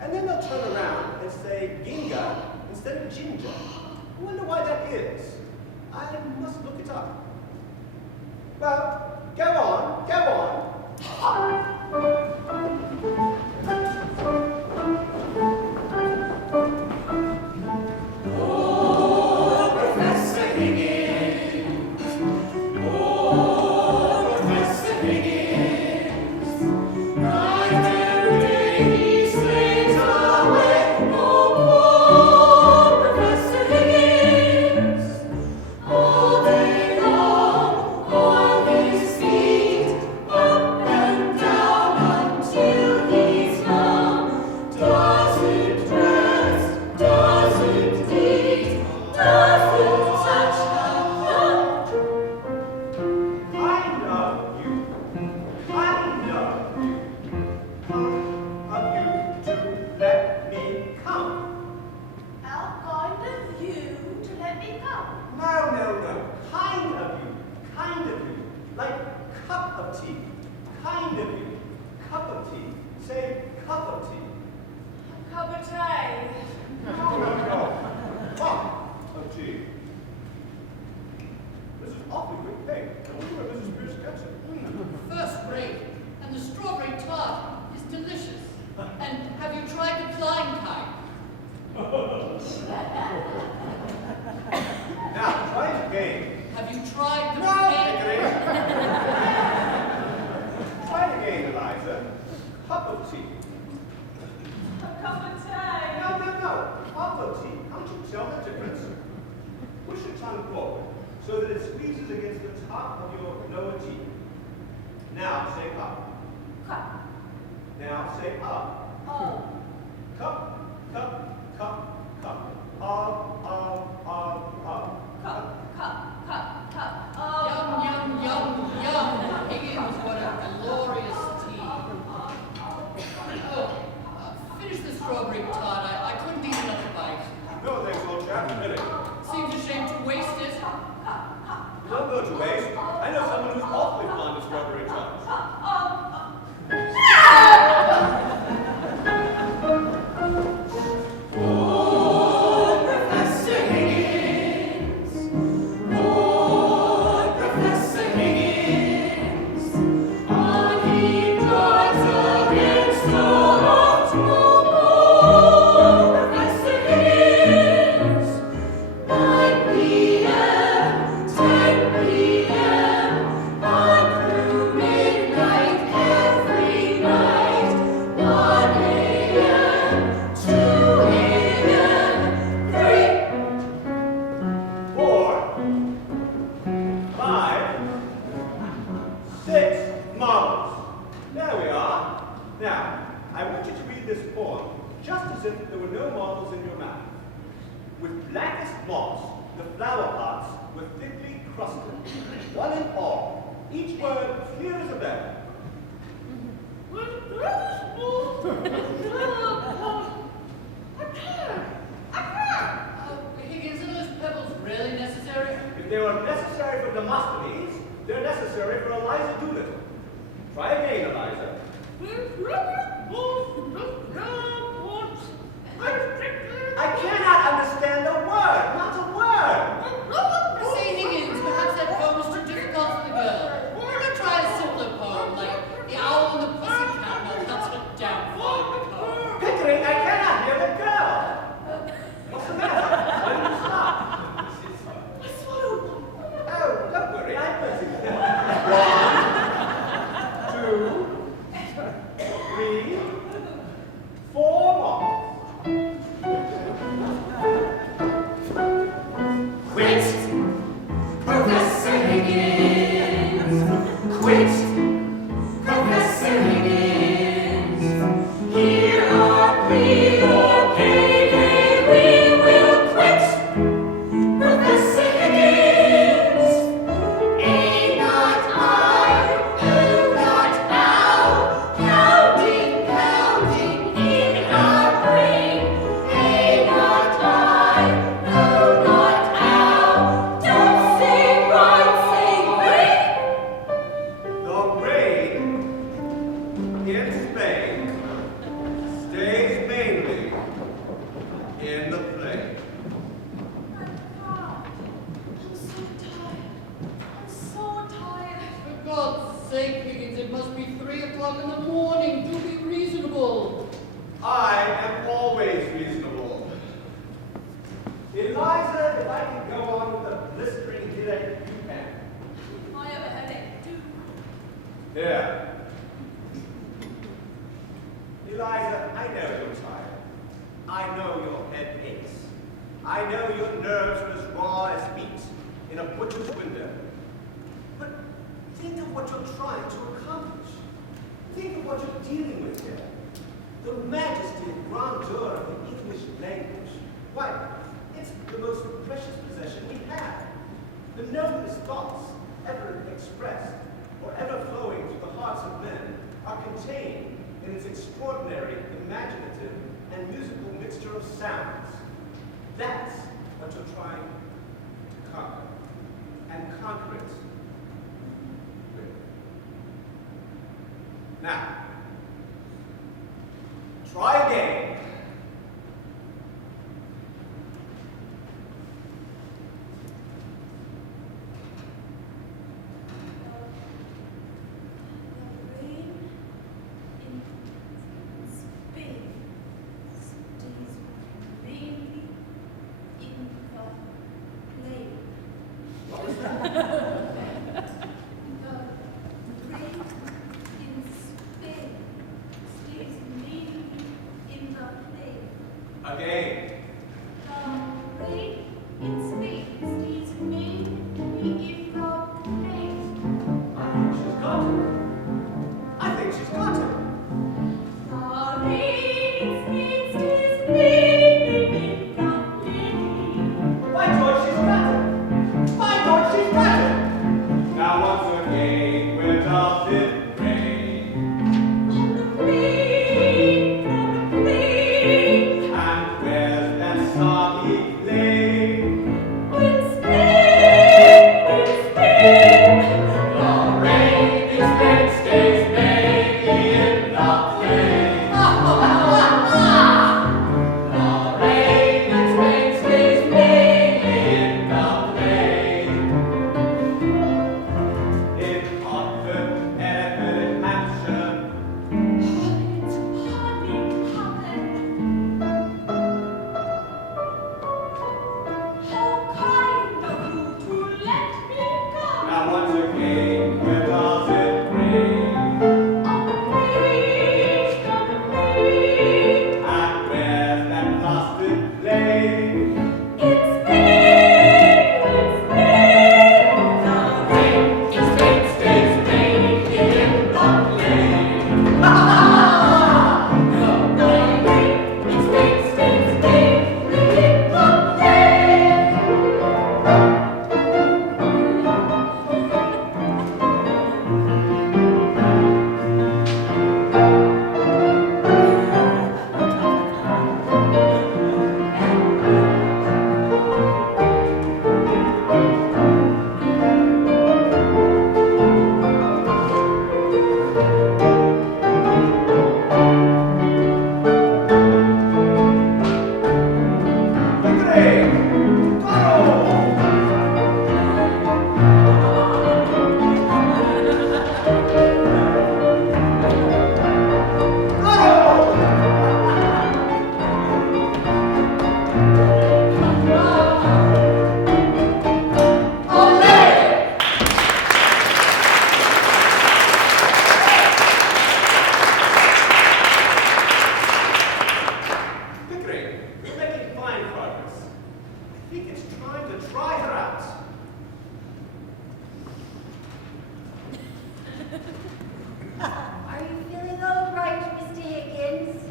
and then they'll turn around and say ginga instead of ginger. I wonder why that is. I must look it up. Well, go on, go on. Oh, Professor Higgins. Oh, Professor Higgins. Night and day he slays away. Oh, poor Professor Higgins. All day long on his feet, up and down until he's numb. Doesn't rest, doesn't eat, doesn't touch the ground. I love you. I love you. Of you to let me come. How kind of you to let me come. No. Kind of you. Kind of you. Like cup of tea. Kind of you. Cup of tea. Say cup of tea. A cup of tea. No. Cup of tea. This is awfully quick thing. I wonder where Mrs. Pierce gets it. First rate, and the strawberry tart is delicious. And have you tried the flying kite? Now, try it again. Have you tried the Try it again, Eliza. Cup of tea. A cup of tea. No. Cup of tea. Can't you tell the difference? Push your tongue forward so that it squeezes against the top of your lower teeth. Now say cup. Cup. Now say up. Oh. Cup. Up. Cup. Yum. Higgins, what a glorious tea. Oh, finish the strawberry tart. I couldn't eat another bite. No, thanks, old chap. Really. Seems a shame to waste it. Don't go to waste. I know someone who's awfully fond of strawberry tarts. Oh, Professor Higgins. Oh, Professor Higgins. On he drives against the odds. Oh, Professor Higgins. 9 p.m., 10 p.m., on through midnight every night. 1 a.m., 2 a.m., 3. 4, 5, 6 marbles. There we are. Now, I want you to read this poem just as if there were no marbles in your mouth. With blackest moss, the flower pots were thickly crusted, one and all, each word clear as a bell. With precious Higgins, are those pebbles really necessary? If they were necessary for Demosthenes, they're necessary for Eliza Doolittle. Try again, Eliza. I cannot understand a word, not a word. Say, Higgins, perhaps that poem is too difficult for the girl. Why not try a simpler poem, like The Owl and the Pussycat, and I'll cut it down for the poem. Pickering, I cannot hear the girl. What's the matter? Why did you stop? Oh, don't worry, I'm busy. 1, 2, 3, 4 more. Quit, Professor Higgins. Quit, Professor Higgins. Here are we, or payday, we will quit, Professor Higgins. A not I, O not thou, pounding, pounding in our brain. A not I, O not thou, don't say right, say great. The rain in Spain stays mainly in the plain. I'm so tired. For God's sake, Higgins, it must be 3 o'clock in the morning. Do be reasonable. I am always reasonable. Eliza, if I can go on with the blistering headache, you can. I have a headache too. Here. Eliza, I know you're tired. I know your head aches. I know your nerves are as raw as meat in a butcher's window. But think of what you're trying to accomplish. Think of what you're dealing with here. The majesty and grandeur of the English language. Why, it's the most precious possession we have. The noblest thoughts ever expressed or ever flowing to the hearts of men are contained in its extraordinary, imaginative, and musical mixture of sounds. That's what you're trying to conquer. And conquer it with. Now, try again. Again. She's got it. I think she's got it. By George, she's got it. By George, she's got it. Now once again, where does it rain? And where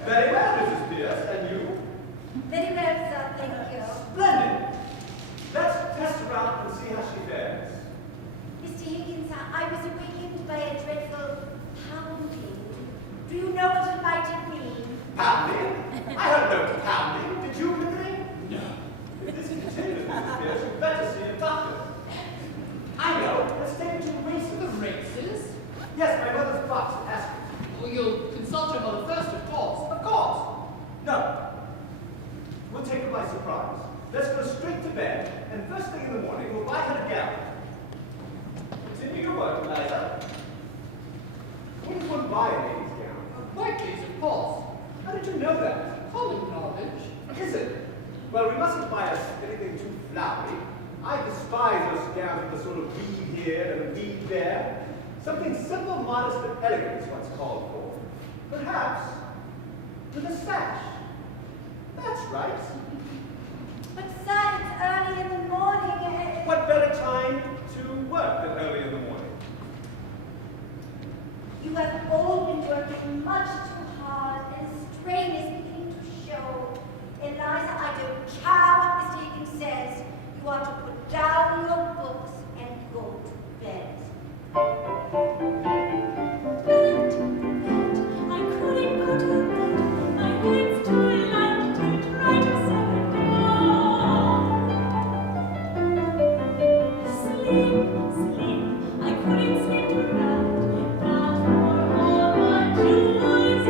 Very well, Mrs. Pierce. And you? Very well, sir, thank you. Splendid. Let's test her out and see how she fares. Mr. Higgins, I was awakened by a dreadful pounding. Do you know what it might have been? Pounding? I heard no pounding. Did you, Henry? No. If this continues, Mrs. Pierce, you'd better see a doctor. I know. Let's take her to the races. The races? Yes, my mother's box asked me. Well, you'll consult your mother first, of course. Of course. No. We'll take her by surprise. Let's go straight to bed, and first thing in the morning, we'll buy her a gown. Continue your work, Eliza. Where does one buy a lady's gown? White days, of course. How did you know that? Common knowledge. Is it? Well, we mustn't buy us anything too flowery. I despise those gowns with the sort of weed here and a weed there. Something simple, modest, and elegant is what's called for. Perhaps with a sash. That's right. But sir, it's early in the morning. What better time to work than early in the morning? You have all been working much too hard, and strain is beginning to show. Eliza, I don't care what Mr. Higgins says. You are to put down your books and go to bed. I couldn't go to bed. My head's too light to try to settle down. Sleep, sleep. I couldn't sleep tonight. Not for all my jewels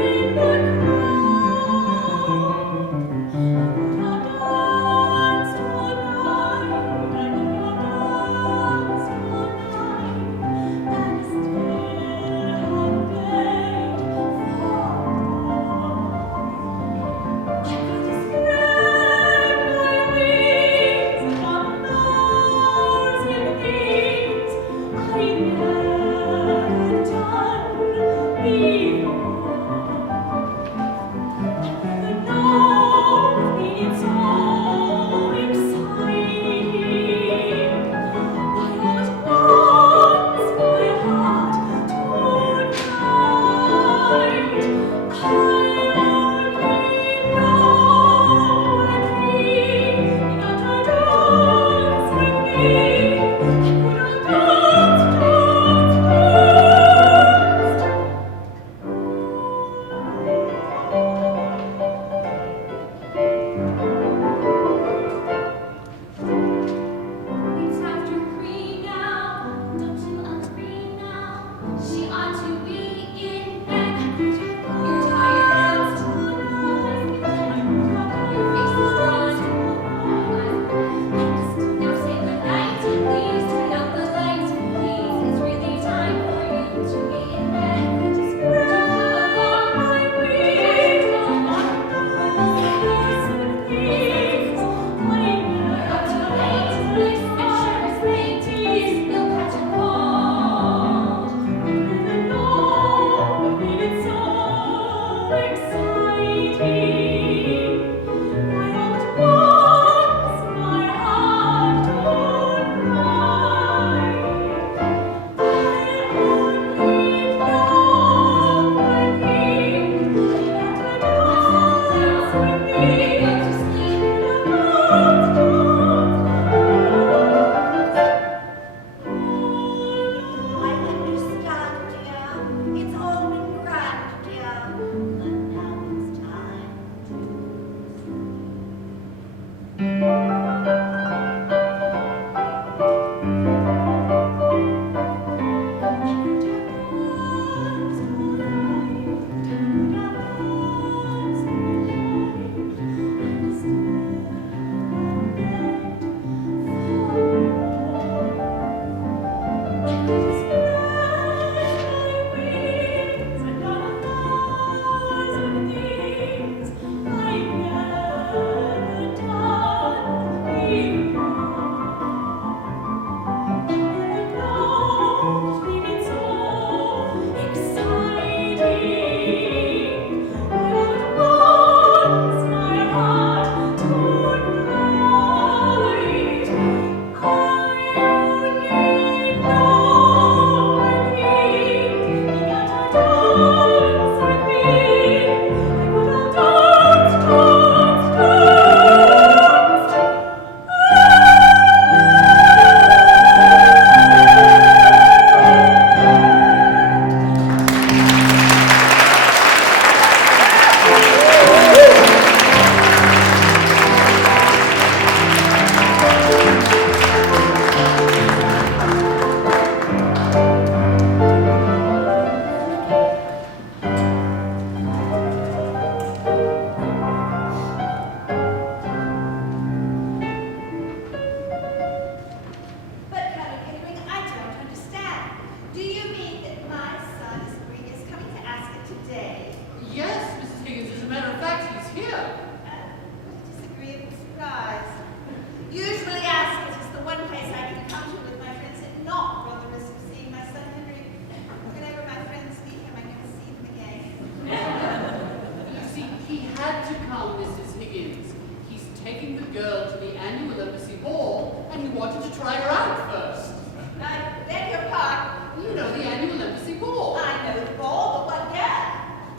He had to come, Mrs. Higgins. He's taking the girl to the annual embassy ball, and he wanted to try her out first. I beg your pardon. You know, the annual embassy ball. I know the ball, but what girl?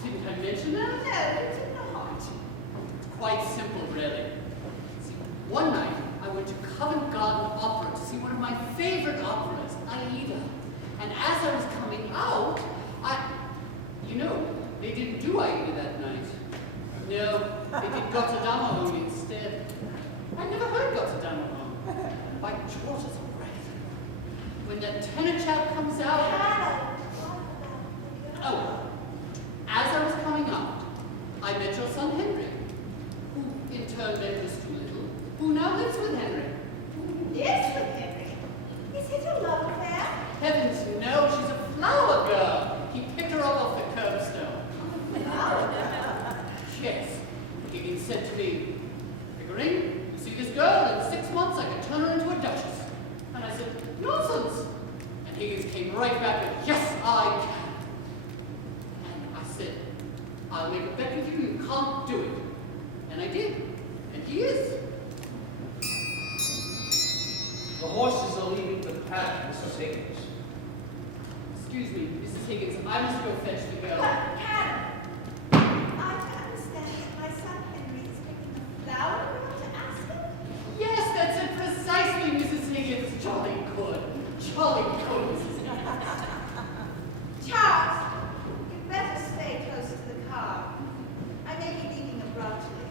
Didn't I mention that? No, you did not. It's quite simple, really. See, one night, I went to Covent Garden Opera to see one of my favorite operas, Aida. And as I was coming out, you know, they didn't do Aida that night. No, they did Gotterdammerung instead. I'd never heard Gotterdammerung. By George, it's all right. When that tenor chap comes out... Oh, as I was coming up, I met your son Henry, who in turn met Miss Doolittle, who now lives with Henry. Yes, with Henry. Is it a love affair? Heavens, no, she's a flower girl. He picked her up off the curbstone. Yes, Higgins said to me, Pickering, you see this girl, in 6 months I can turn her into a duchess. And I said, nonsense. And Higgins came right back with, yes, I can. And I said, I'll make a bet with you, you can't do it. And I did. And he is. The horses are leaving the paddock, Mrs. Higgins. Excuse me, Mrs. Higgins, I must go fetch the girl. But, Karen, I understand that my son Henry is picking the flower we want to ask him? Yes, that's it precisely, Mrs. Higgins. Jolly good. Jolly good, Mrs. Higgins. Charles, you'd better stay close to the car. I may be leaving abruptly.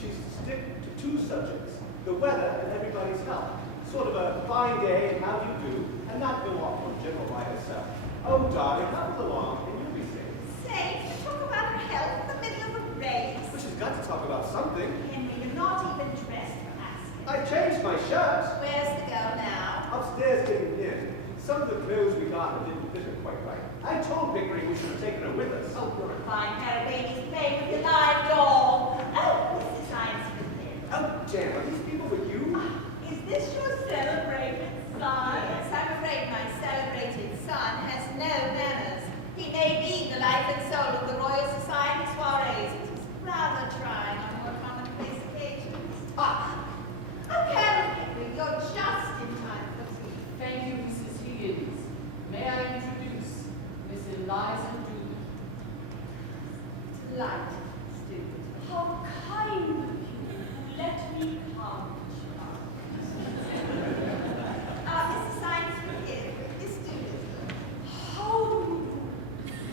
She's to stick to two subjects, the weather and everybody's health. Sort of a fine day and how do you do, and not go off on general by herself. Oh, darling, hobble along, and you'll be safe. Safe to talk about her health in the middle of a race. But she's got to talk about something. Henry, you're not even dressed for asking. I changed my shirt. Where's the girl now? Upstairs getting in. Some of the clothes we got didn't fit her quite right. I told Pickering we should have taken her with us. Oh, you're a fine pair of babies playing with your live doll. Oh, Mrs. Science in. Oh, Jan, are these people with you? Is this your celebrated son? Yes, I'm afraid my celebrated son has no manners. He may be the life and soul of the Royal Society soirees. It is rather trying on more commonplace occasions. Ah, apparently you're just in time for tea. Thank you, Mrs. Higgins. May I introduce Miss Eliza Doolittle? Light, stupid. How kind of you. Let me come. Mrs. Science from here, Miss Doolittle. How do you do?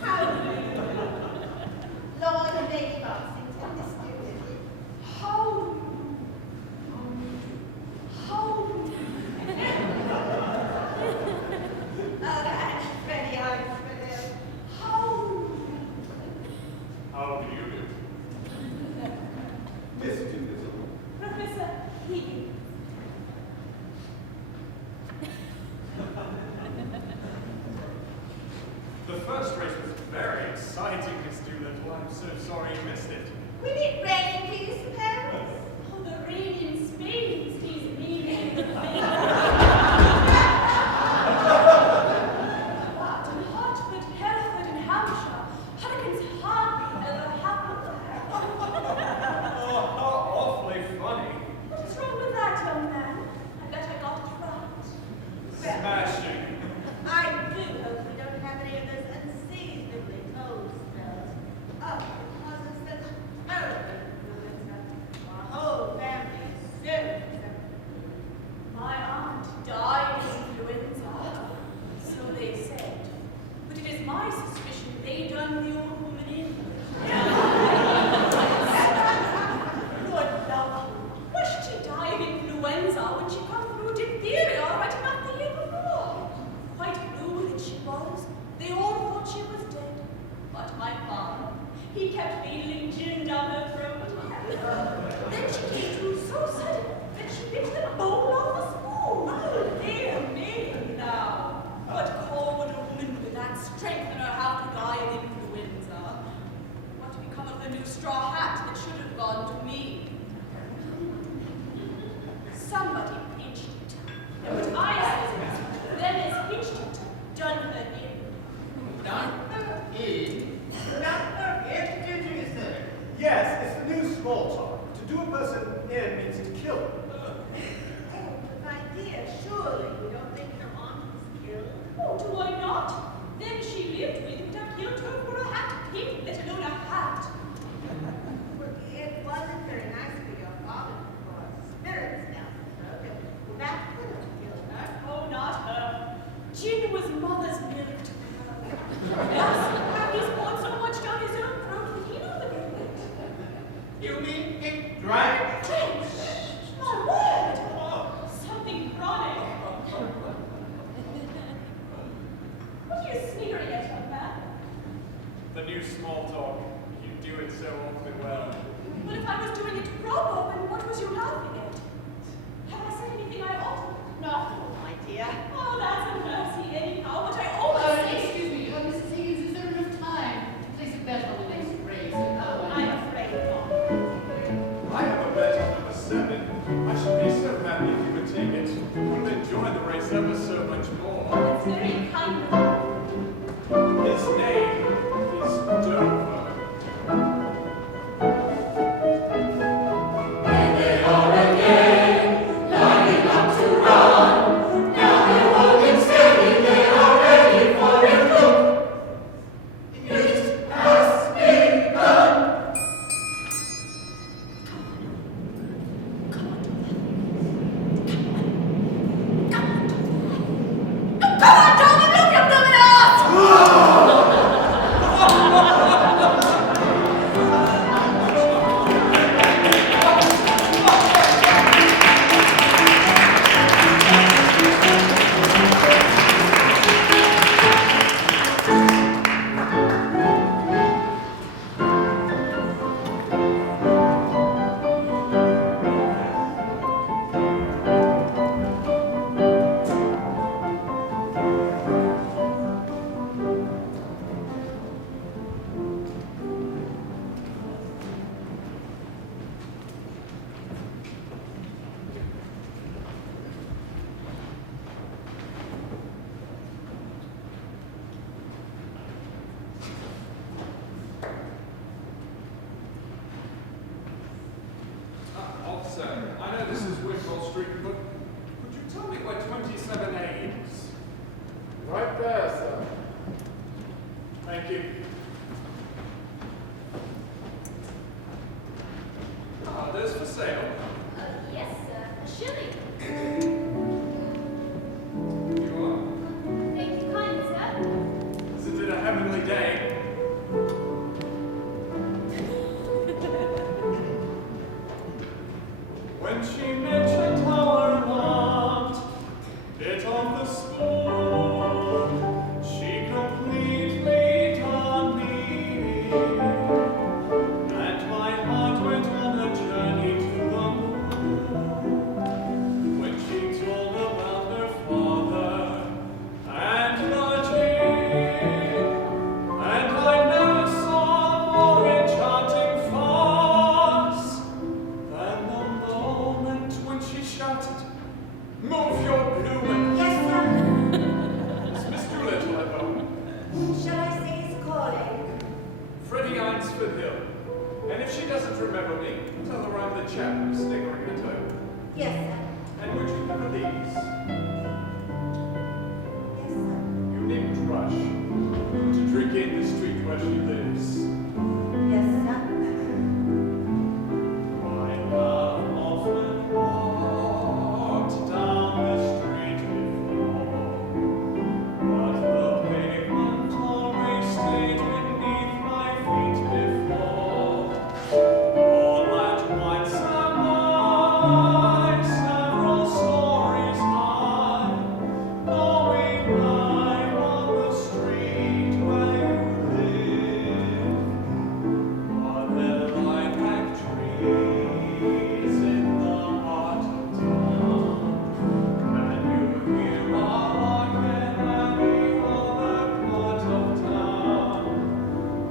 How do you do? Lord and Lady Boxington, Miss Doolittle. How do you do? How do you do? Oh, that's pretty hard for them. How do you do? How do you do? Miss Doolittle. Professor Higgins. The first race was very exciting, Miss Doolittle. I'm so sorry you missed it. We need rain, do you suppose? Oh, the rain in Spain stays meaning. But in Hartford, Hereford, and Hampshire, hurricanes hardly ever happen there. Oh, how awfully funny. What is wrong with that, young man? I bet I got it right. Smashing. I do hope we don't have any of those unseasonably cold spells. Oh, because of such terrible influenza. Our whole family is so accepted. My aunt died of influenza, so they said. But it is my suspicion they done the old woman in. Good love. Why should she die of influenza when she come through diphtheria right about the year before? Quite blue that she was. They all thought she was dead. But my father, he kept needling gin down her throat. Then she came through so sudden that she bit the bowl off the spoon. Oh, dear me, now. What call would a woman with that strength in her have to die of influenza? What become of the new straw hat that should have gone to me? Somebody pinched it. And what I said, them has pinched it, done her in. Done in. Yes, it's the new small talk. To do a person in means to kill them. Oh, but my dear, surely you don't think your aunt was killed? Oh, do I not? Then she lived with would have killed her for a hat pin, let alone a hat. It wasn't very nice for your father to pour spirits down the throat, and that could have killed her. Oh, not her. Gin was mother's milk to her. Yes, he's poured so much down his own throat that he knew the good. You mean it drank? Drink! My word! Something chronic. What are you sneering at, young man? The new small talk. You do it so awfully well. Well, if I was doing it proper, then what was you laughing at? Have I said anything I ought? No, my dear. Oh, that's a mercy anyhow, but I always say... Excuse me, Mrs. Higgins, is there enough time to place a bet on the next race? I'm afraid not. I have a bet on number 7. I should be so happy if you would take it. Would have enjoyed the race ever so much more. That's very kind of you. His name is Dover. And they are again, lining up to run. Now they're holding steady, they are ready for it. Look, it has begun. Come on, just move your blooming. Yes, sir. Is Miss Doolittle at home? Shall I say he's calling? Freddie Einsford Hill. And if she doesn't remember me, tell her I'm the chap who's sniggering at her. Yes, sir. And would you give her these? Yes, sir. You needn't rush. To drink in the street where she lives. Yes, sir. I have often walked down the street before, but the pavement always stayed beneath my feet before. All at once am I several stories high, knowing I'm on the street where you live. Are there lilac trees in the heart of town? Can you hear a lark and on the part of town?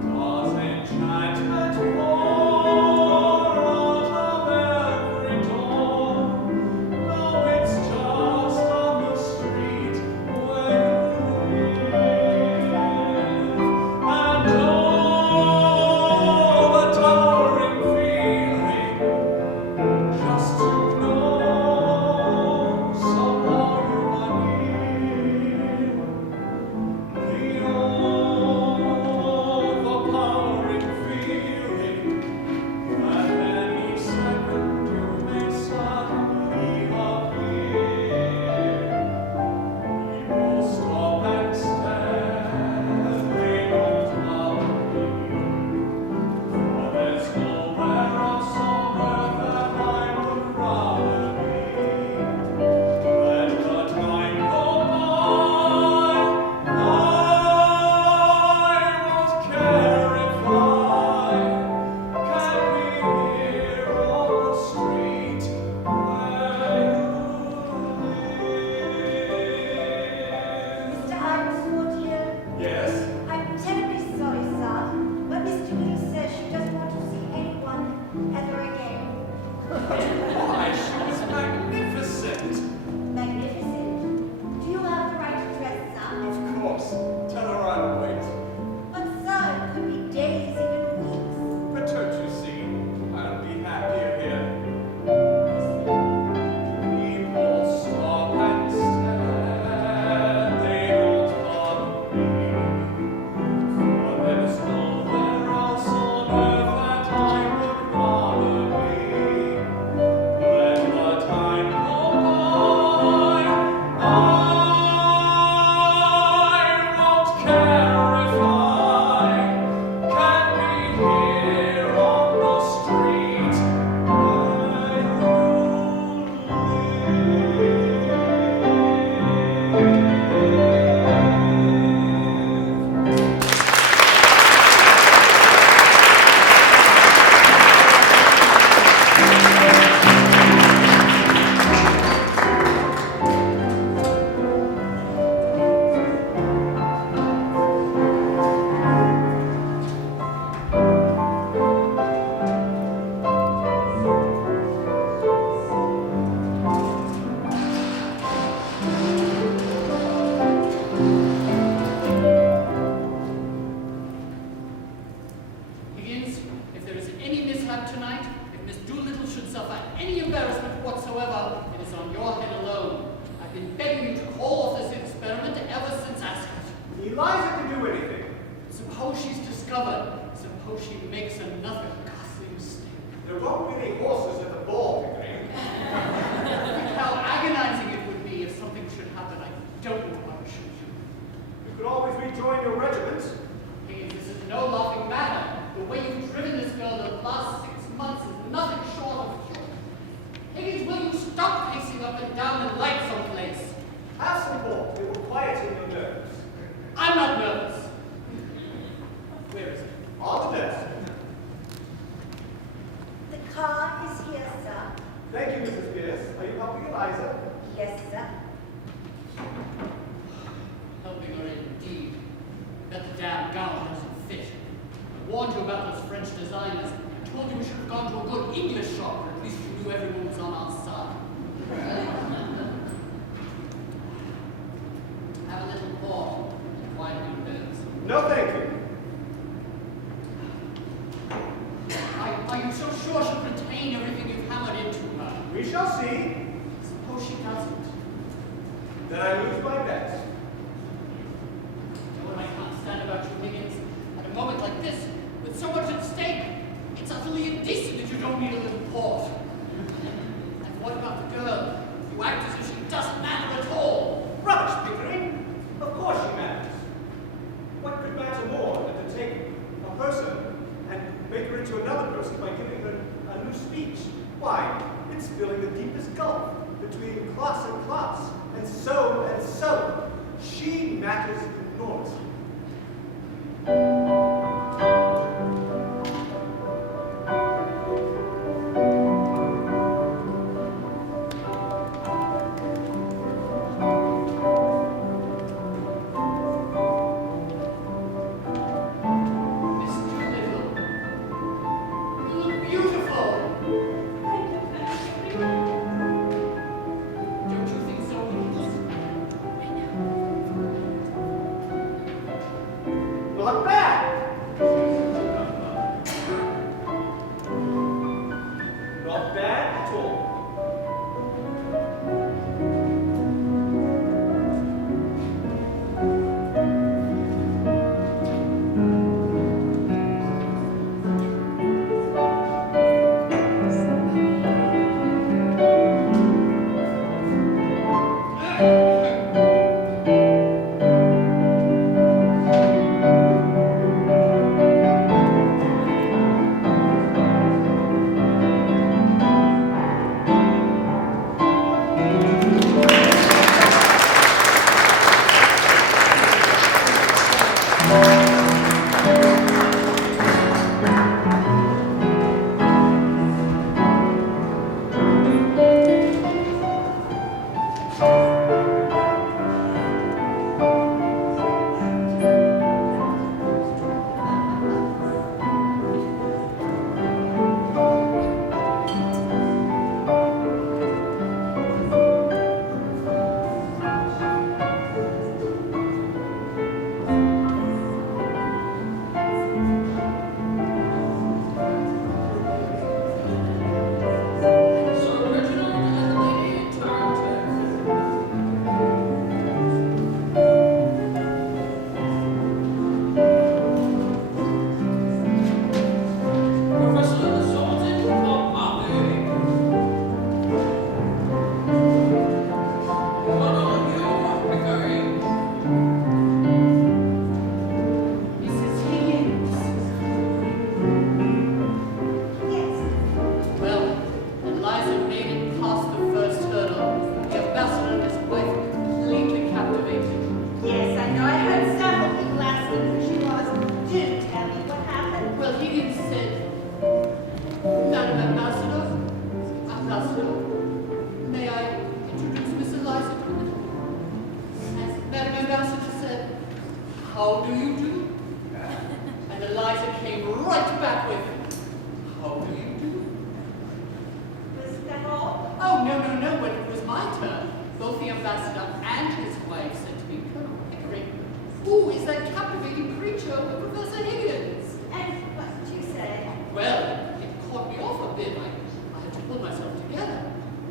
Does enchantment pour out of every door? No, it's just on the street where you live. And the towering feeling just to know somehow you are near. The overpowering feeling that any second you may suddenly appear. People stop and stare, they don't love me. For there's nowhere else on earth that I would rather be. Let the time go by, I won't care if I can be here on the street where Mr. Einsford here. you live. Yes? I'm terribly sorry, sir, but Miss Doolittle says she doesn't want to see anyone ever again. Why, she was magnificent. Magnificent. Do you have the right address, sir? Of course. Tell her I'll wait. But, sir, it could be days, even weeks. But don't you see? I'll be happier here. People stop and stare, they don't bother me. For there's nowhere else on earth that I would rather be. Let the time go by, I won't care if I can be here on the street where you live. Higgins, if there is any mishap tonight, if Miss Doolittle should suffer any embarrassment whatsoever, it is on your head alone. I've been begging you to call off this experiment ever since Ascot. Eliza can do anything. Suppose she's discovered. Suppose she makes another ghastly mistake. There won't be any horses at the ball, Pickering. Think how agonizing it would be if something should happen. I don't know how to shoot you. You could always rejoin your regiment. Higgins, this is no laughing matter. The way you've driven this girl the last 6 months is nothing short of cure. Higgins, will you stop pacing up and down and light someplace? Have some port. It will quieten your nerves. I'm not nervous. Where is it? On the desk. The car is here, sir. Thank you, Mrs. Pierce. Are you helping Eliza? Yes, sir. Helping her indeed. That the damn gown doesn't fit. I warned you about those French designers. I told you we should have gone to a good English shop, or at least you knew everyone was on our side. Have a little port. Wine and nerves. No, thank you. Are you so sure she'll retain everything you've hammered into her? We shall see. Suppose she doesn't. Then I lose my bet. You know what I can't stand about you, Higgins? At a moment like this, with so much at stake, it's utterly indecent that you don't need a little port. And what about the girl? You act as if she doesn't matter at all. Rubbish, Pickering. Of course she matters. What could matter more than to take a person and make her into another person by giving her a new speech? Why, it's filling the deepest gulf between class and class, and so and so. She matters enormously. Miss Doolittle, you look beautiful. Don't you think so, Higgins? Not bad. Not bad at all. How do you do? And Eliza came right back with, how do you do? Was that all? Oh, no. When it was my turn, both the ambassador and his wife said to me, Colonel Pickering, who is that captivating creature with Professor Higgins? And what did you say? Well, it caught me off a bit. I had to pull myself together.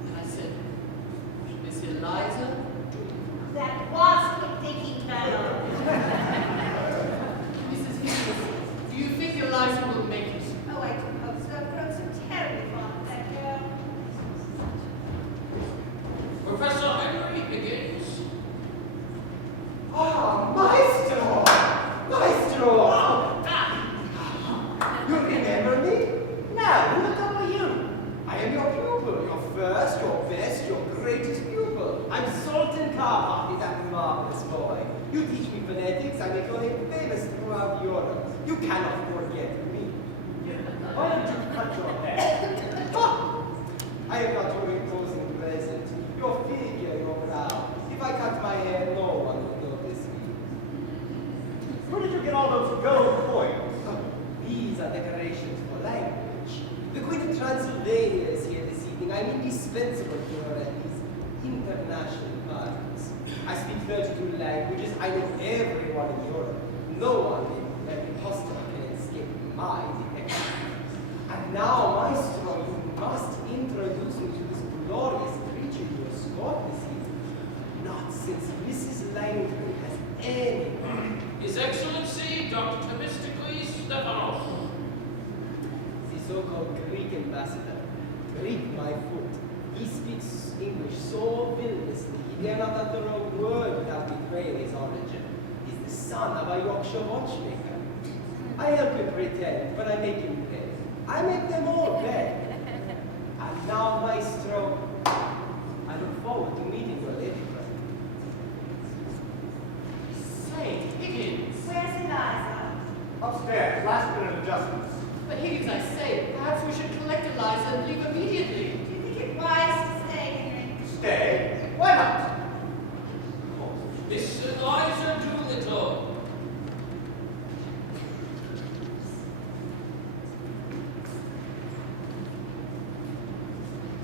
And I said, Miss Eliza? That was the thinking fellow. Mrs. Higgins, do you think Eliza will make it? Oh, I do hope so. I've grown so terribly fond of that girl. Professor Henry Higgins. Ah, Maestro! Maestro! You remember me? Now, who the devil are you? I am your pupil, your first, your best, your greatest pupil. I'm Sultan Carpati, that marvelous boy. You teach me phonetics, I make your name famous throughout Europe. You cannot forget me. Why don't you cut your hair? Ah! I am not your imposing present, your figure, your brow. If I cut my hair, no one will notice me. Where did you get all those gold coins? These are decorations for language. The Queen of Transylvania is here this evening. I'm indispensable to her, Eliza. no one in every hostel can escape my detection. And now, Maestro, you must introduce me to this glorious creature you escort this evening. Not since Mrs. Langton has any. His Excellency, Dr. Themistocles Stephanos. The so-called Greek ambassador. Greek, my foot. He speaks English so villainously, he dare not utter a word without betraying his origin. He's the son of a Yorkshire watchmaker. I help him pretend, but I make him pay. I make them all pay. And now, Maestro, I look forward to meeting your lady friend. Say, Higgins. Where's Eliza? Upstairs, last minute adjustments. But Higgins, I say, perhaps we should collect Eliza and leave immediately. Do you think it wise to stay, Henry? Stay? Why not? Miss Eliza Doolittle.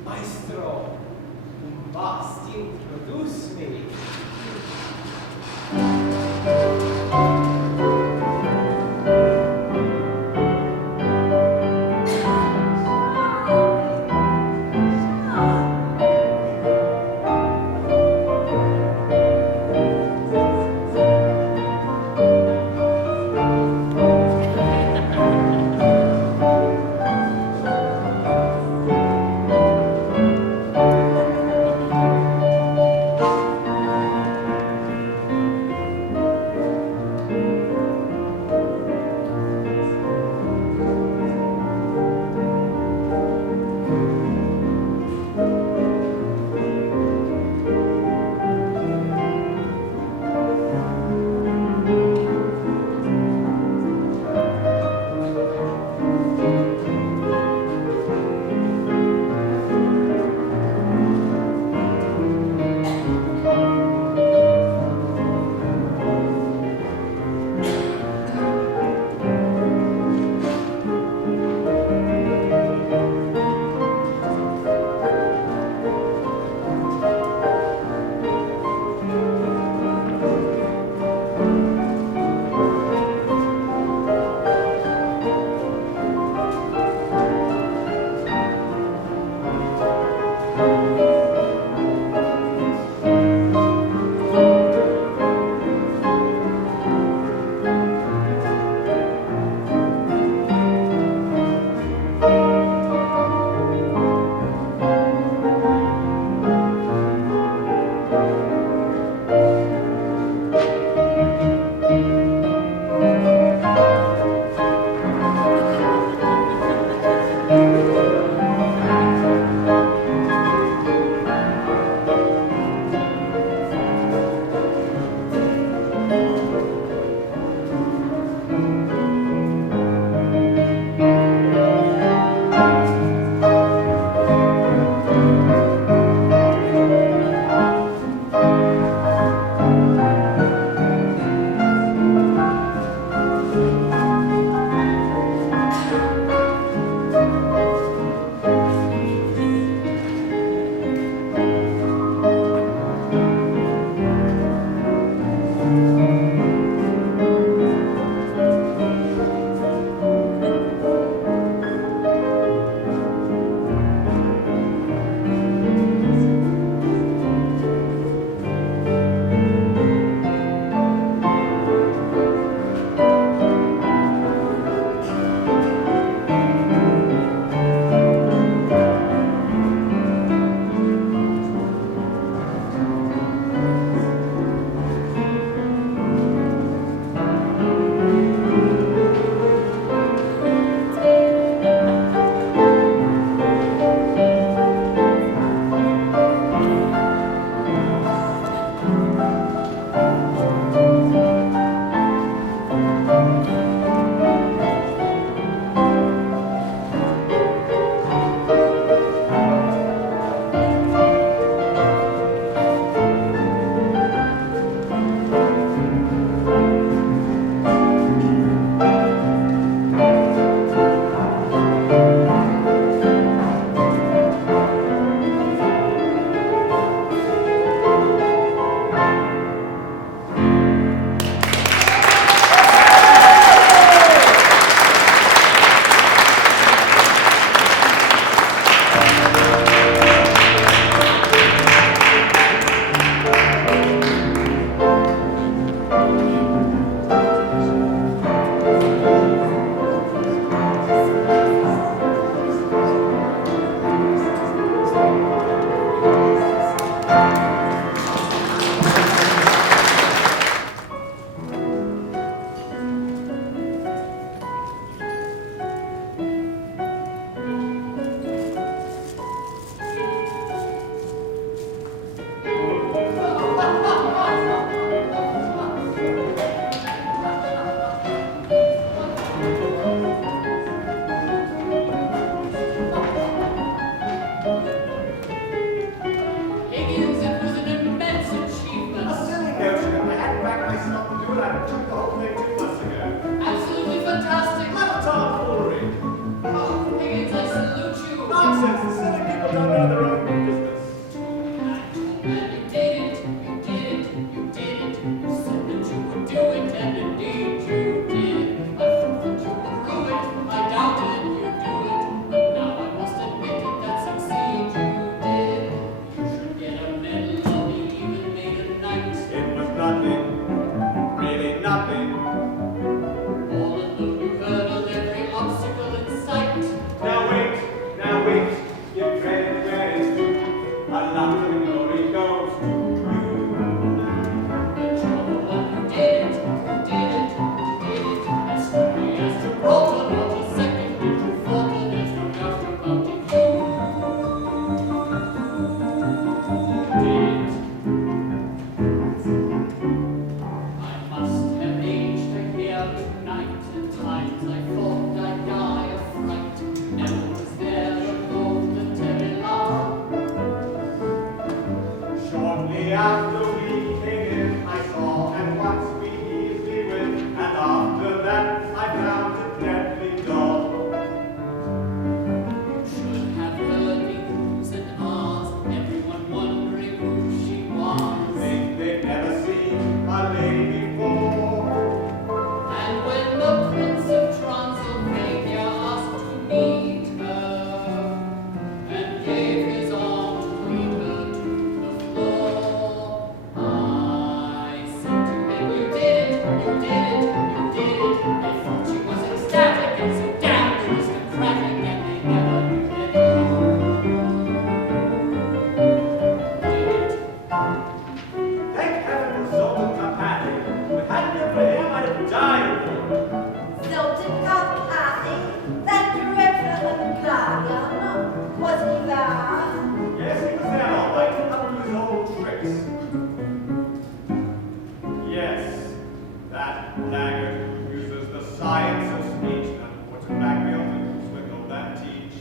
Maestro, you must introduce me. I took the whole thing 2 months ago. Absolutely fantastic. Not tomfoolery. Oh, Higgins, I salute you. Nonsense. The silly people don't know their own business. And you did it. You did it. You did it. You said that you would do it, and indeed you did. I thought that you would do it. I doubted you'd do it, but now I must admit it that succeed you did. You should get a medal, or be even made a knight. It was nothing. Really nothing. All alone you hurdled every obstacle in sight. Now wait. Give credit where it's due. A lot of the glory goes to you. But you're the one who did it. You did it. You did it. As quickly as Gibraltar, not a second did you falter. There's no doubt about it. You did it. I must have aged a hair tonight. At times I thought I'd die of fright. Never was there a momentary laugh. Shortly after we came in, I saw at once we easily went, and after that I found it deadly dull. You should have heard the oohs and ahs, everyone wondering who she was. They'd never seen a lady before. And when the Prince of Transylvania asked to meet her, and gave his arm to lead her to the floor, I said to him, you did it, you did it, you did it. They thought she was ecstatic and so damned aristocratic, and they never knew that you did it. Thank heaven for Sultan Kapati. If it hadn't been for him, I'd have died for it. Sultan Kapati, that dreadful Hungarian, was he there? Yes, he was there all right, up to his old tricks. Yes, that laggard who uses the science of speech and puts it back beyond the swindle that teach.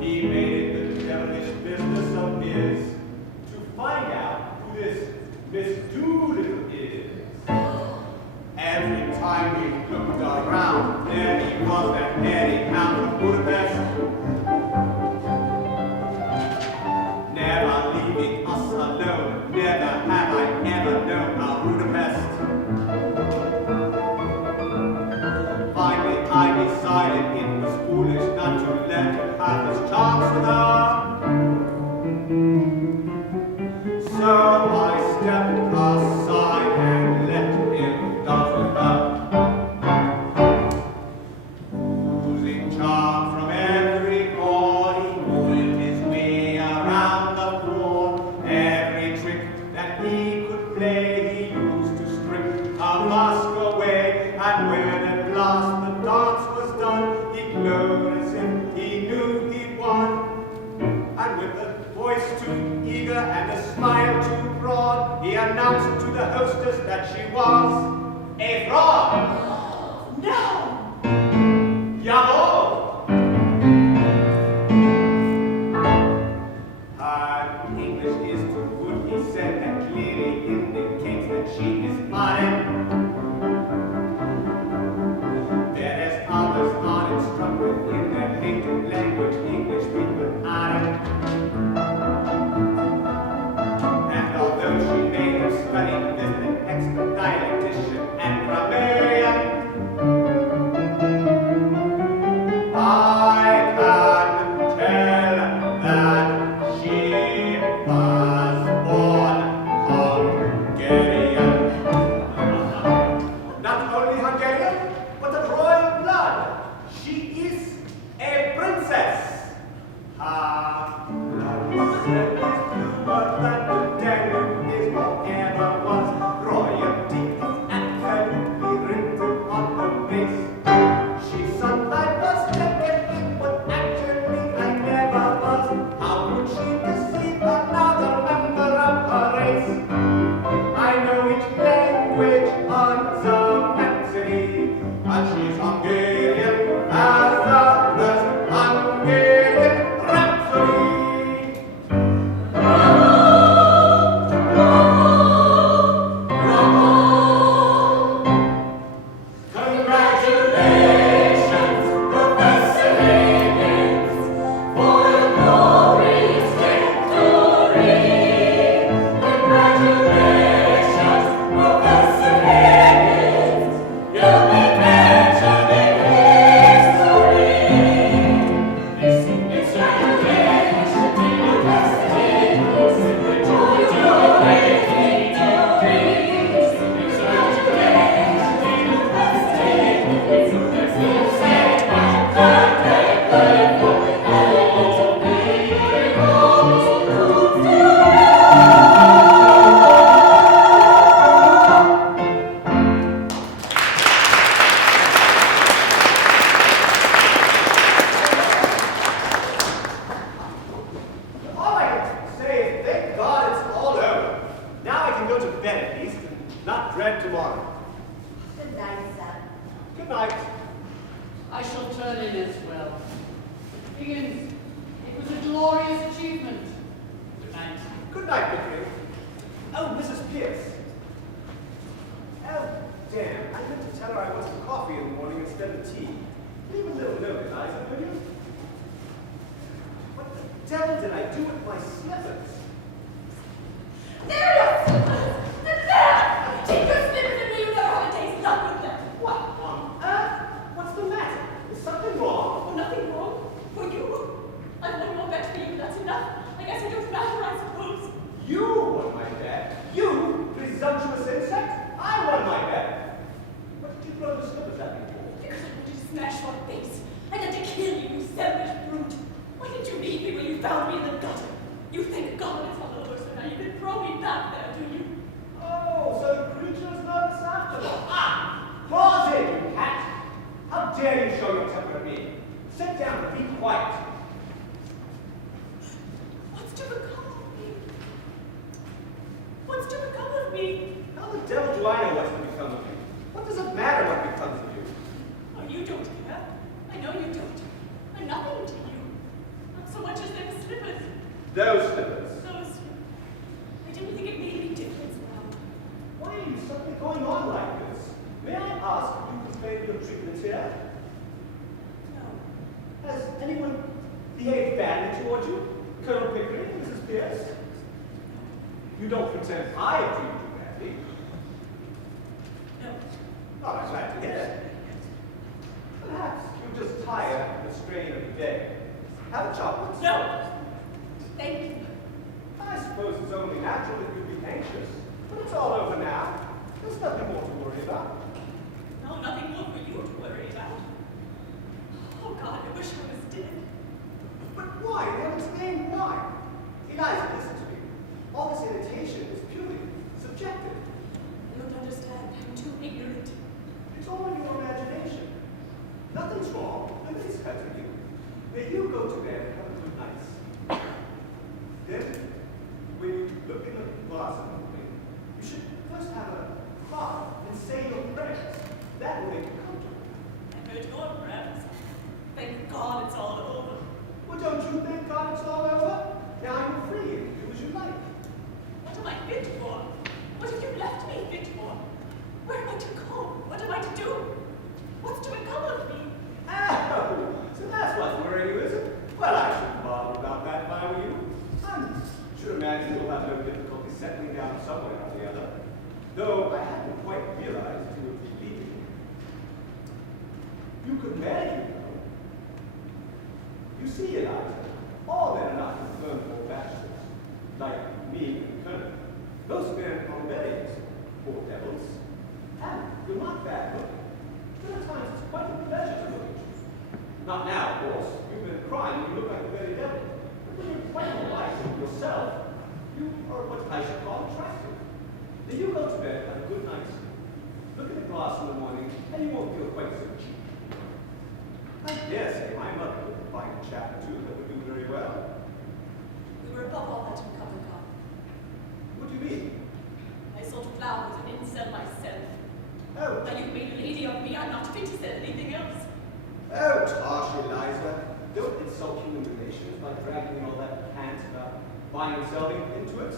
He made it the devilish business of his to find out who this Miss Doolittle is. Every time we looked around, there he was, that hairy hound of Budapest. Never leaving us alone, never have I ever known our Budapest. Finally, I decided it was foolish not to let him have his chance with her. So I stepped aside and let him dance with her. Losing charm from every chord, he moved his way around the floor. Every trick that he could play, he used to strip a mask away. And when at last the dance was done, he glowed as if he knew he'd won. And with a voice too eager and a smile too broad, he announced to the hostess that she was a fraud. No! Jawohl! Her English is too good, he said, that clearly indicates that she is fine. Whereas others are instructed in their native language, English people aren't. And although she may have studied with an expert dialectician and grammarian, morning. Good night, sir. Good night. I shall turn in as well. Higgins, it was a glorious achievement. Good night. Good night, Pickering. Oh, Mrs. Pierce. Oh, damn. I meant to tell her I want some coffee in the morning instead of tea. Leave a little note, Eliza, will you? What the devil did I do with my slippers? There are your slippers! They're there! Take your slippers and leave their holidays luck with them! What on earth? What's the matter? Is something wrong? Oh, nothing wrong. For you. I've won more bet for you, that's enough. I guess it don't matter, I suppose. You won my bet. You, presumptuous insect. I won my bet. What did you throw the slippers at me for? Because I wanted to smash your face. I had to kill you, you selfish brute. Why didn't you leave me when you found me in the gutter? You think God is all over, so now you can throw me back there, do you? Oh, so the creature is nervous after all. Ah! Claws in, you cat! How dare you show your temper at me? Sit down and be quiet. What's to become of me? What's to become of me? How the devil do I know what's to become of you? What does it matter what becomes of you? Oh, you don't care. I know you don't. I'm nothing to you. Not so much as them slippers. Those slippers. Those. I didn't think it made any difference now. Why are you suddenly going on like this? May I ask if you could explain your treatment here? No. Has anyone behaved badly toward you? Colonel Pickering, Mrs. Pierce? You don't pretend I have treated you badly. No. Oh, I'm glad to hear it. Perhaps you're just tired after the strain of the day. Have a chocolate? No. Thank you. I suppose it's only natural that you'd be anxious. But it's all over now. There's nothing more to worry about. No, nothing more for you to worry about. Oh, God, I wish I was dead. But why? They'll explain why. Eliza, listen to me. All this irritation is purely subjective. I don't understand. I'm too ignorant. It's all in your imagination. Nothing's wrong. Nobody's hurting you. May you go to bed and have a good night. Then, when you look in the glass in the morning, you should first have a cry and say your prayers. That will make you comfortable. I heard your prayers. Thank God it's all over. Well, don't you thank God it's all over? Now you're free and do as you like. What am I fit for? What have you left me fit for? Where am I to go? What am I to do? What's to become of me? Oh, so that's what's worrying you, is it? Well, I shouldn't bother about that if I were you. I should imagine you'll have no difficulty settling down somewhere or the other. Though I hadn't quite realized you would be leaving. You could marry, you know. You see, Eliza, all men are not confirmed for bachelors, like me and Colonel. Those men are married, poor devils. And you're not bad looking. But at times it's quite a pleasure to look at you. Not now, of course. You've been crying and you look like the very devil. But when you're quite all right with yourself, you are what I should call attractive. Then you go to bed, have a good night's sleep. Look at the glass in the morning, and you won't feel quite so cheap. I dare say my mother would find a chap or two that would do very well. We were above all that in Coventry. What do you mean? I sold flowers and didn't sell myself. Oh, Now you've made a lady of me. I'm not fit to sell anything else. oh, tosh, Eliza. Don't insult human relations by dragging in all that cant about buying and selling into it.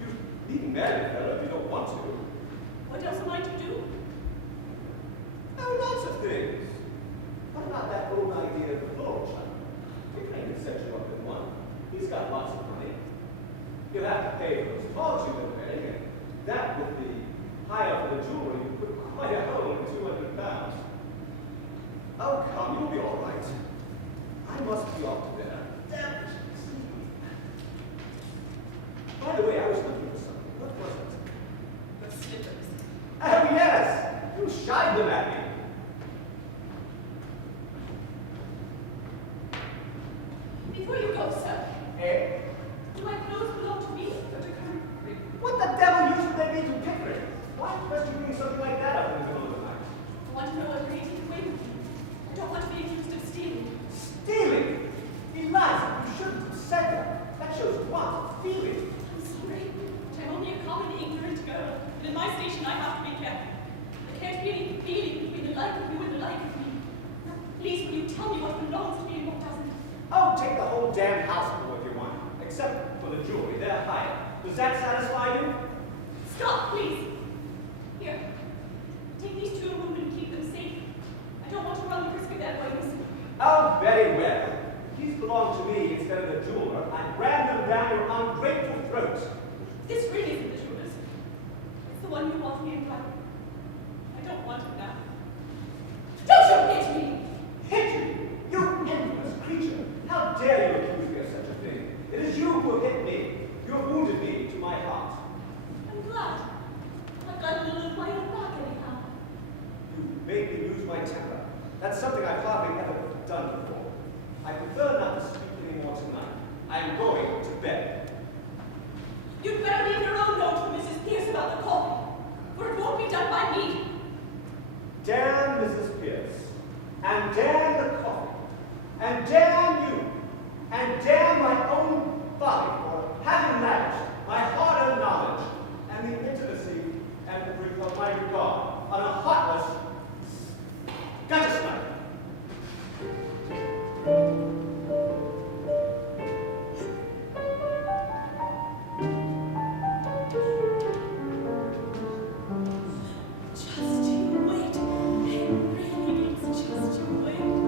You needn't marry a fellow if you don't want to. What else am I to do? Oh, lots of things. What about that old idea of the floral child? Pickering can set you up in one. He's got lots of money. You'll have to pay for those dogs you've been wearing, and that with the hire for the jewelry, you put quite a hole in 200 pounds. Oh, come, you'll be all right. I must be off to dinner. Damn it. By the way, I was looking for something. What was it? The slippers. Oh, yes! You shied them at me. Before you go, sir, Eh? do my clothes belong to me or to Colonel? What the devil use would they be to Pickering? Why must you bring something like that up in the middle of the night? I want to know what made him away with me. I don't want to be accused of stealing. Stealing? Eliza, you shouldn't have said that. That shows want of feeling. I'm sorry, but I'm only a common ignorant girl. And in my station, I have to be careful. Does that satisfy you? Stop, please. Here, take these to a room and keep them safe. I don't want to run the risk of their wings. Oh, very well. These belong to me instead of the jeweler. I ran them down your ungrateful throats. This really isn't the jeweler's. It's the one you want me in front. I don't want it now. Don't you hit me! Hit you? You infamous creature! How dare you accuse me of such a thing? It is you who hit me. You have wounded me to my heart. I'm glad. I've got a little of my own back anyhow. You made me lose my temper. That's something I've hardly ever done before. I prefer not to speak any more tonight. I am going to bed. You'd better leave your own note to Mrs. Pierce about the coffee, for it won't be done by me. Damn Mrs. Pierce, and damn the coffee, and damn you, and damn my own body for having lavished my hard-earned knowledge and the intimacy and of my regard on a heartless gutter snipe. Just you wait. It really is just you wait.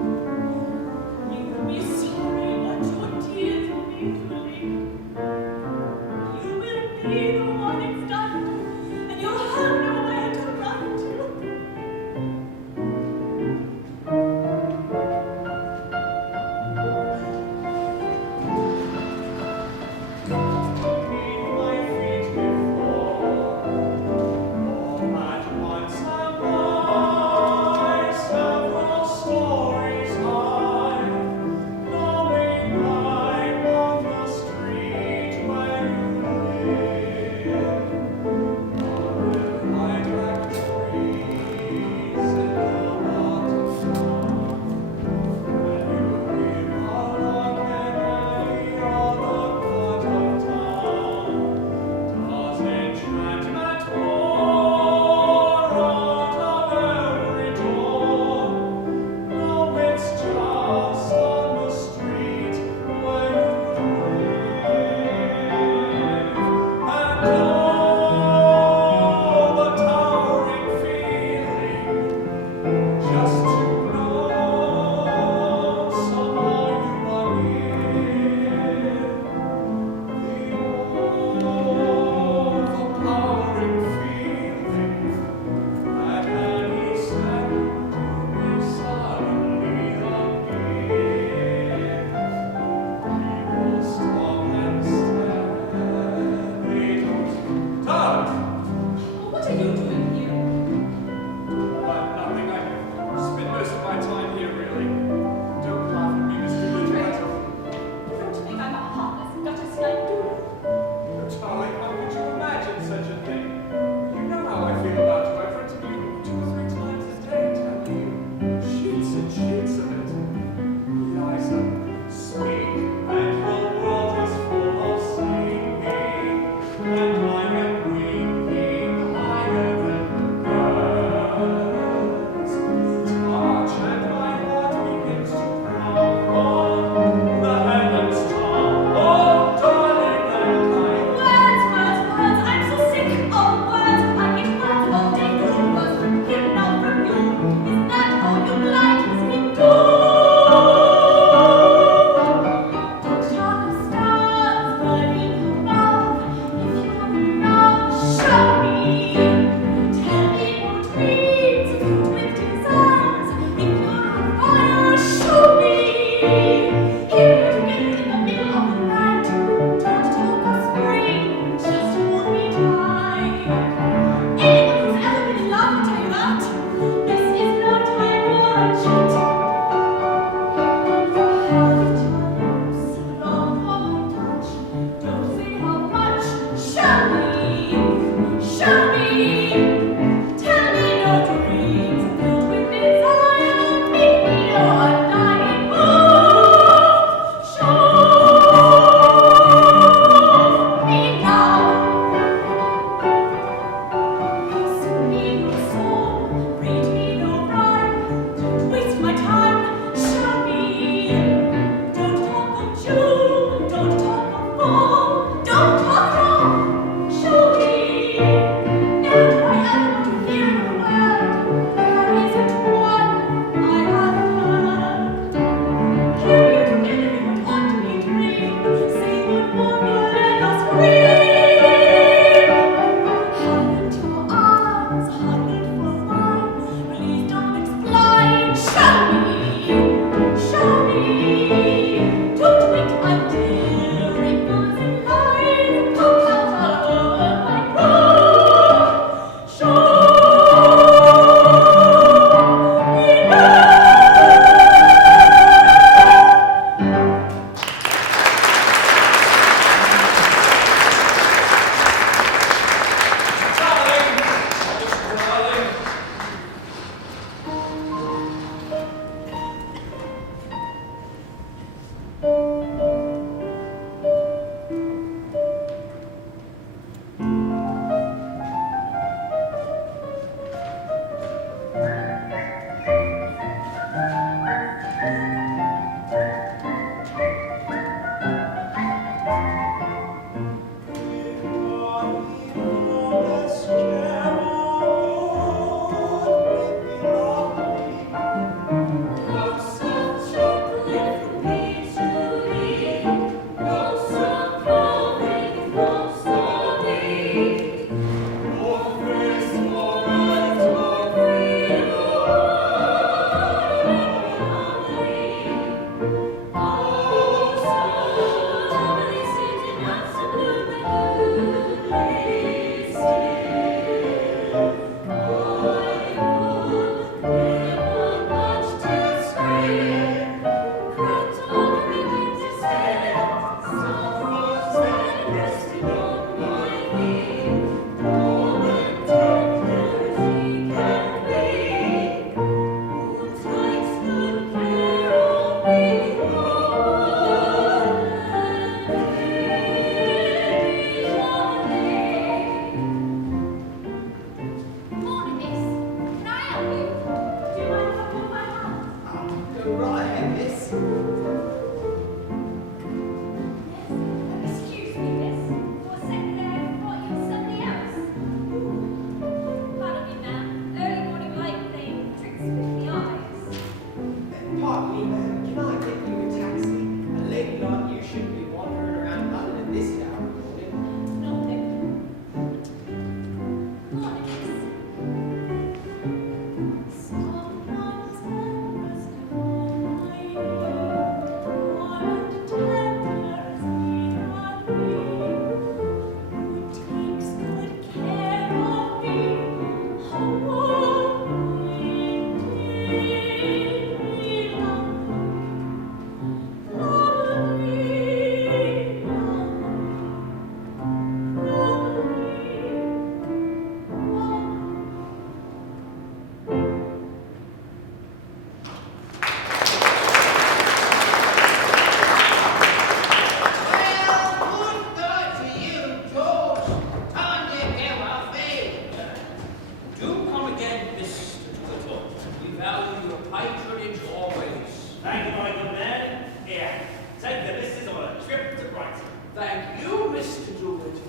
Thank you, Mr. Doolittle.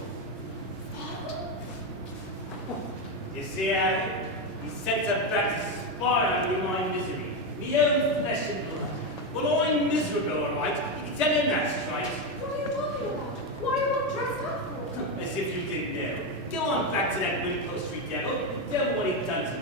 You see, Harry, he sent her back to spy in my misery. Me own flesh and blood. Well, I'm miserable, all right. You can tell him that's right. What are you talking about? What are you all dressed up for? As if you didn't know. Go on back to that Wimpole Street devil. Tell me what he's done to me.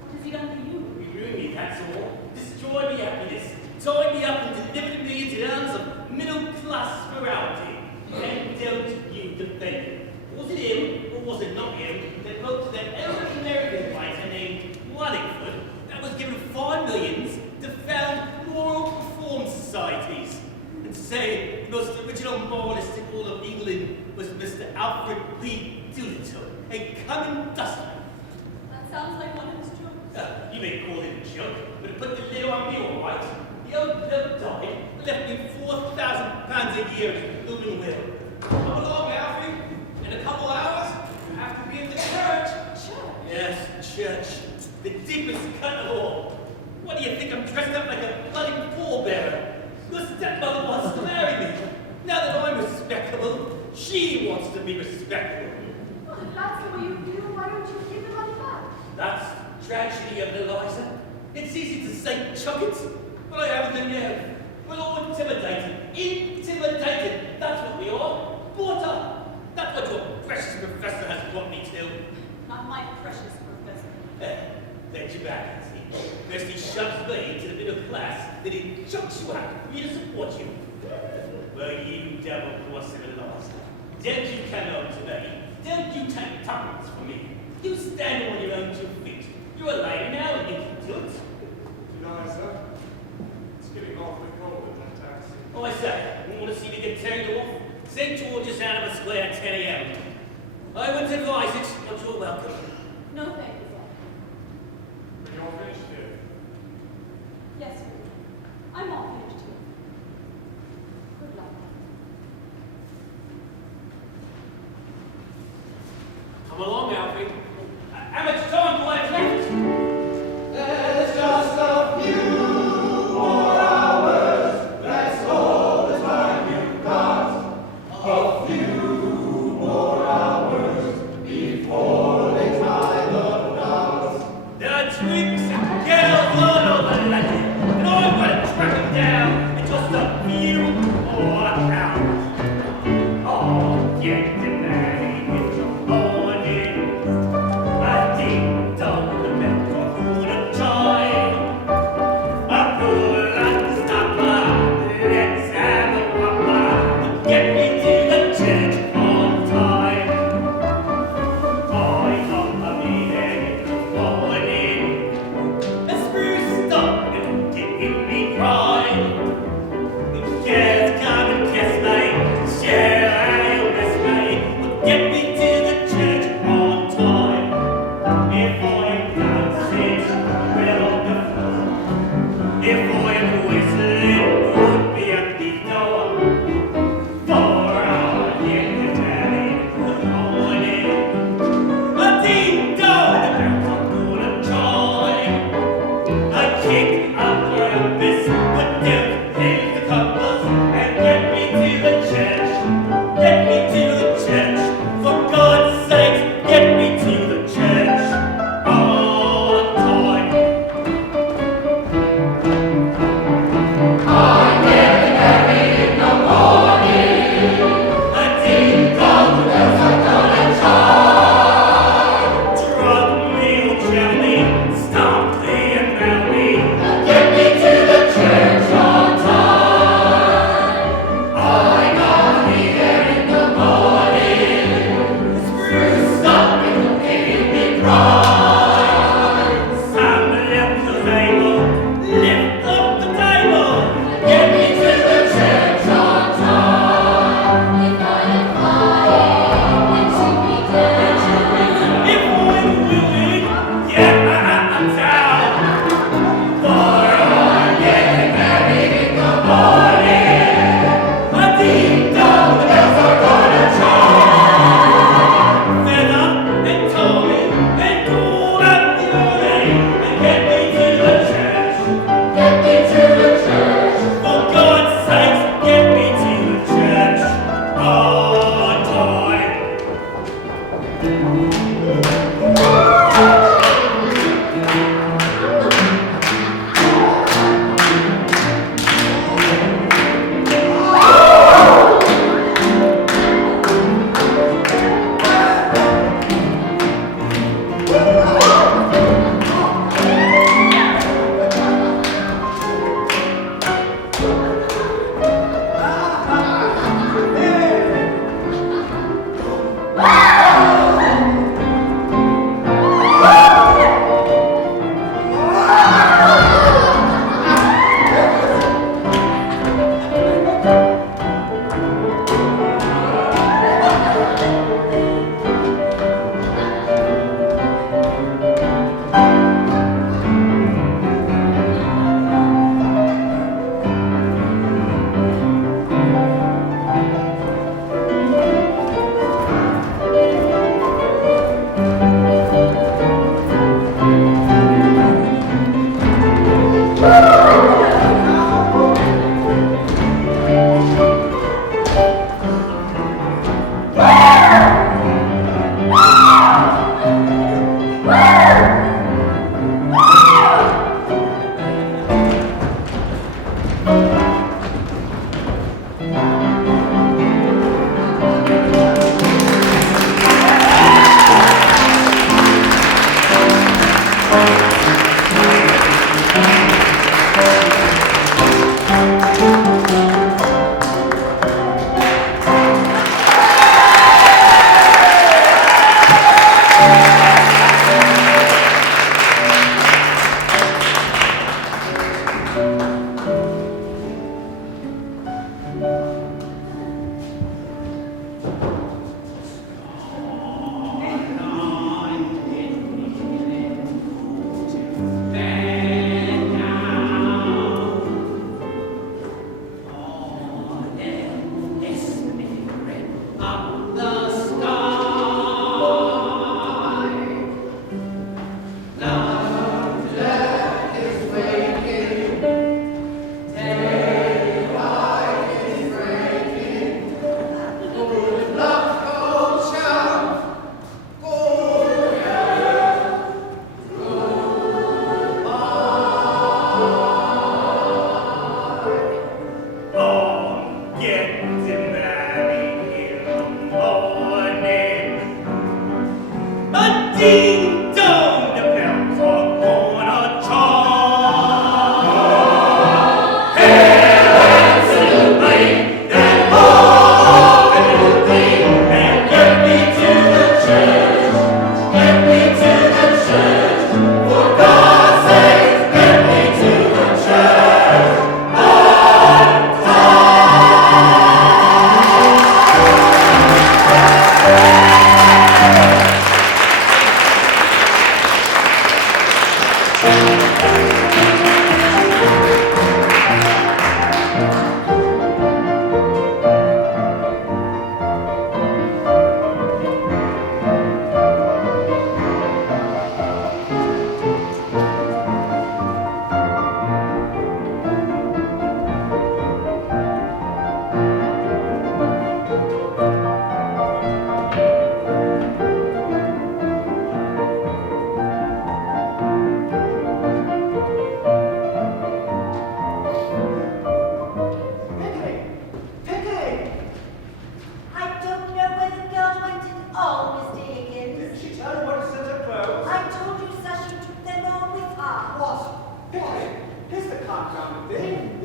What has he done for you? He ruined me, that's all. Destroyed me happiness. Tied me up and delivered me into the hands of middle-class morality. And don't you defend him. Was it him, or was it not him, that wrote to that old American writer named Wallingford that was given $5 million to found moral reform societies? And say the most original moralistic all of England was Mr. Alfred P. Doolittle, a common dustman. That sounds like one of his jokes. You may call it a joke, but it put the lid on me all right. The old bloke died, left me £4,000 a year in blooming will. Come along, Alfie. In a couple hours, you have to be in the church. Church? Yes, church. The deepest cut of all. What do you think? I'm dressed up like a bloody pallbearer. Your stepmother wants to marry me. Now that I'm respectable, she wants to be respectable. Well, if that's the way you feel, why don't you give the money back? That's the tragedy of Eliza. It's easy to say chuck it, but I haven't the nerve. We're all intimidated. Intimidated. That's what we are. Brought up. That's what your precious professor has brought me to. Not my precious professor. Let you back, see. First he shoves me into the middle class, then he chokes you out for me to support you. Well, you double-crossing Eliza. Don't you come home to me. Don't you take tuppence from me. You stand on your own 2 feet. You're a lady now and you can do it. Eliza, it's getting awfully cold in that taxi. Oh, I say, you want to see me get turned off? St. George's Hanover Square at 10 a.m. I wouldn't advise it, but you're welcome. No, thank you, sir. But you're finished here. Yes, sir. I'm all finished here. Good luck. Come along, Alfie. How much time do I have left? There's just a few more hours. That's all the time you've got. A few more hours before they tie the knots. There are tricks and girls all over London, and I'm going to track them down in just a few more hours. Oh, get the man in the morning. I think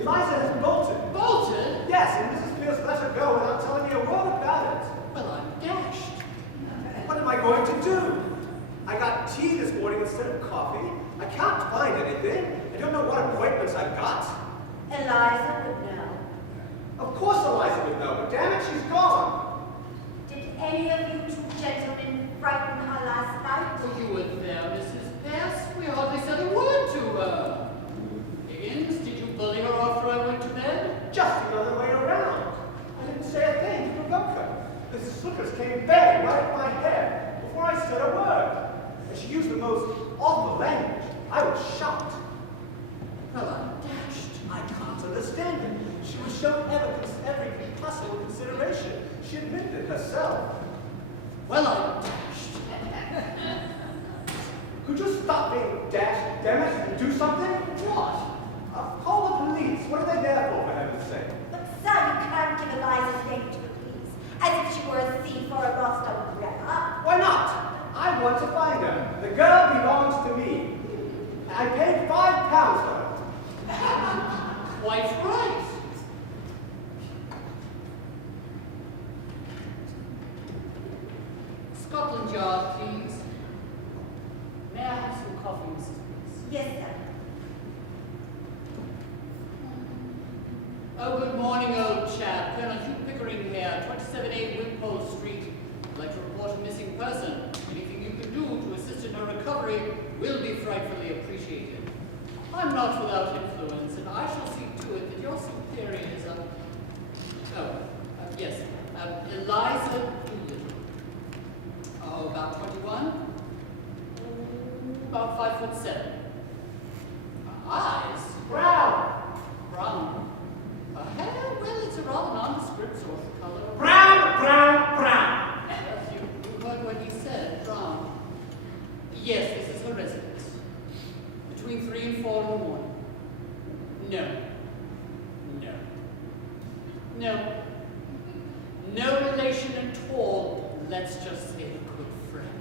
Eliza has bolted. Bolted? Yes, and Mrs. Pierce let her go without telling me a word about it. Well, I'm dashed. What am I going to do? I got tea this morning instead of coffee. I can't find anything. I don't know what appointments I've got. Eliza would know. Of course Eliza would know, but damn it, she's gone. Did any of you two gentlemen frighten her last night? Well, you were there, Mrs. Pierce. We hardly said a word to her. Higgins, did you bully her after I went to bed? Just the other way around. I didn't say a thing to provoke her. The slippers came bang right at my head before I said a word. And she used the most awful language. I was shocked. Well, I'm dashed. I can't understand it. She was shown every possible consideration. She admitted it herself. Well, I'm dashed. Could you stop being dashed, damn it, and do something? What? Call the police. What are they there for heaven's sake? But sir, you can't give Eliza's name to the police, as if she were a thief or a lost umbrella. Why not? I want to find her. The girl belongs to me. I paid £5 for her. Quite right. Scotland Yard, please. May I have some coffee, Mrs. Peace? Yes, sir. Oh, good morning, old chap. Colonel Hugh Pickering here, 27A Wimpole Street. I'd like to report a missing person. Anything you can do to assist in her recovery will be frightfully appreciated. I'm not without influence, and I shall see to it that your superior is Eliza Doolittle. Oh, about 21? About 5'7". Eyes? Brown! Brown. Hair? Well, it's a rather nondescript sort of color. Brown, brown, brown. Yes, you heard what he said, brown. Yes, this is her residence. Between 3 and 4 in the morning. No relation at all. Let's just say a good friend.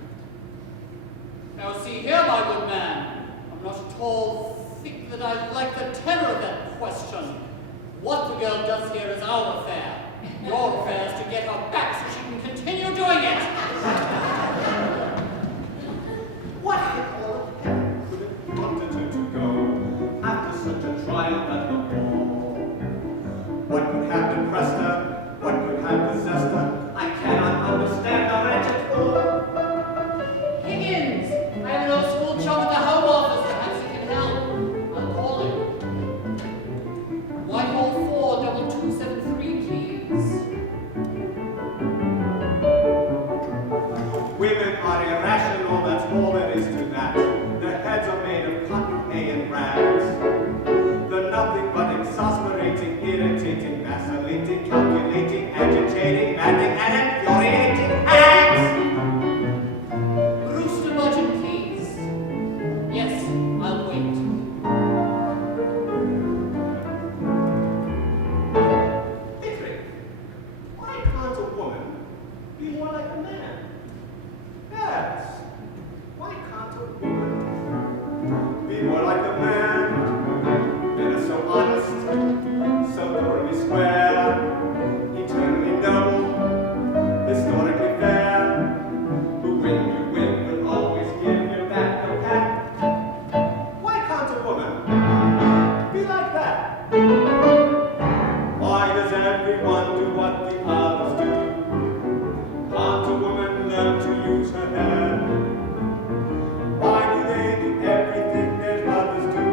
Now see here, my good man. I'm not at all thick that I like the tenor of that question. What the girl does here is our affair. Your affair is to get her back so she can continue doing it. What in all of heaven could have prompted her to go after such a trial at the ball? What could have depressed her? What could have possessed her? I cannot understand the wretched fool. Higgins! I have an old school chum at the Home Office. Perhaps he can help. I'll call him. Whitehall 42273, please. Women are irrational, that's all there is to that. Their heads are made of cotton, hay, and rags. They're nothing but exasperating, irritating, vacillating, calculating, agitating, maddening, and infuriating hags! Brewster budget, please. Yes, I'll wait. Pickering, why can't a woman be more like a man? Yes. Why can't a woman be more like a man? Men are so honest, so thoroughly square, eternally noble, historically fair. Who when you win will always give you back the pat. Why can't a woman be like that? Why does everyone do what the others do? Can't a woman learn to use her head? Why do they do everything their mothers do?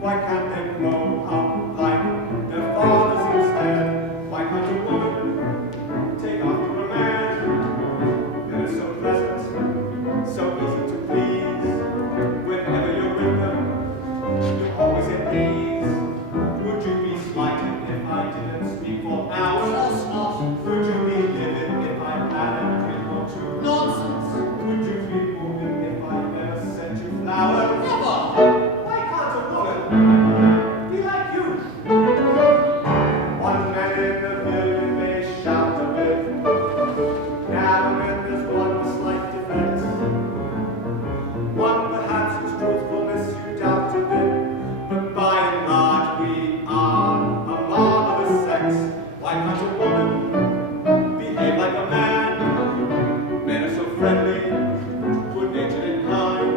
Why can't they grow up like their fathers instead? Why can't a woman take after a man? Men are so pleasant, so easy to please. Whenever you're with them, you're always at ease. Would you be slighted if I didn't speak for hours? Of course not. Would you be livid if I had a drink or two? Nonsense. Would you be moving if I never sent you flowers? Never. Why can't a woman be like you? One man in the million may shout a bit. Now and then there's one slight defect. One perhaps whose truthfulness you doubt a bit. But by and large we are a marvelous sex. Why can't a woman behave like a man? Men are so friendly, good-natured and kind,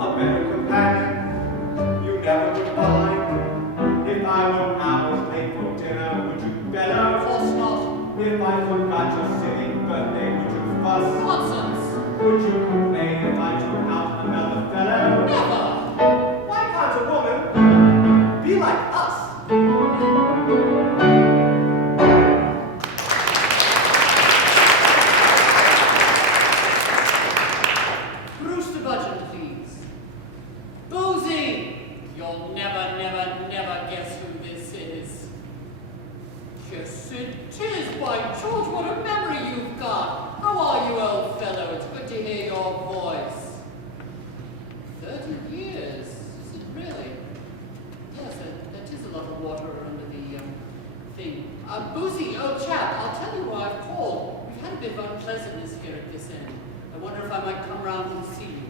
a better companion you never would find. If I were hours late for dinner, would you better? Of course not. If I forgot your silly birthday, would you fuss? Nonsense. Would you complain if I took out another fellow? Never. Why can't a woman be like us? Brewster budget, please. Boozy! You'll never guess who this is. Yes, it is, by George, what a memory you've got. How are you, old fellow? It's good to hear your voice. Boozy, old chap, I'll tell you why I've called. We've had a bit of unpleasantness here at this end. I wonder if I might come round and see you.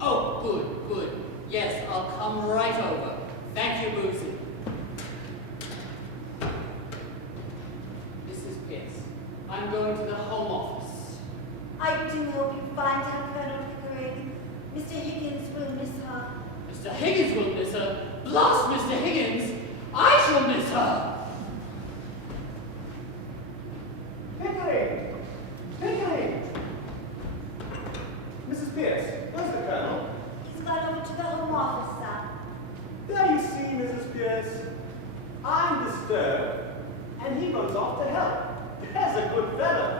Oh, good, good. Yes, I'll come right over. Thank you, Boozy. Mrs. Pierce, I'm going to the Home Office. I do hope you find her, Colonel Pickering. Mr. Higgins will miss her. Mr. Higgins will miss her. Blast Mr. Higgins! I shall miss her! Pickering! Pickering! Mrs. Pierce, where's the Colonel? He's gone over to the Home Office, sir. There you see, Mrs. Pierce. I'm disturbed, and he runs off to help. There's a good fellow.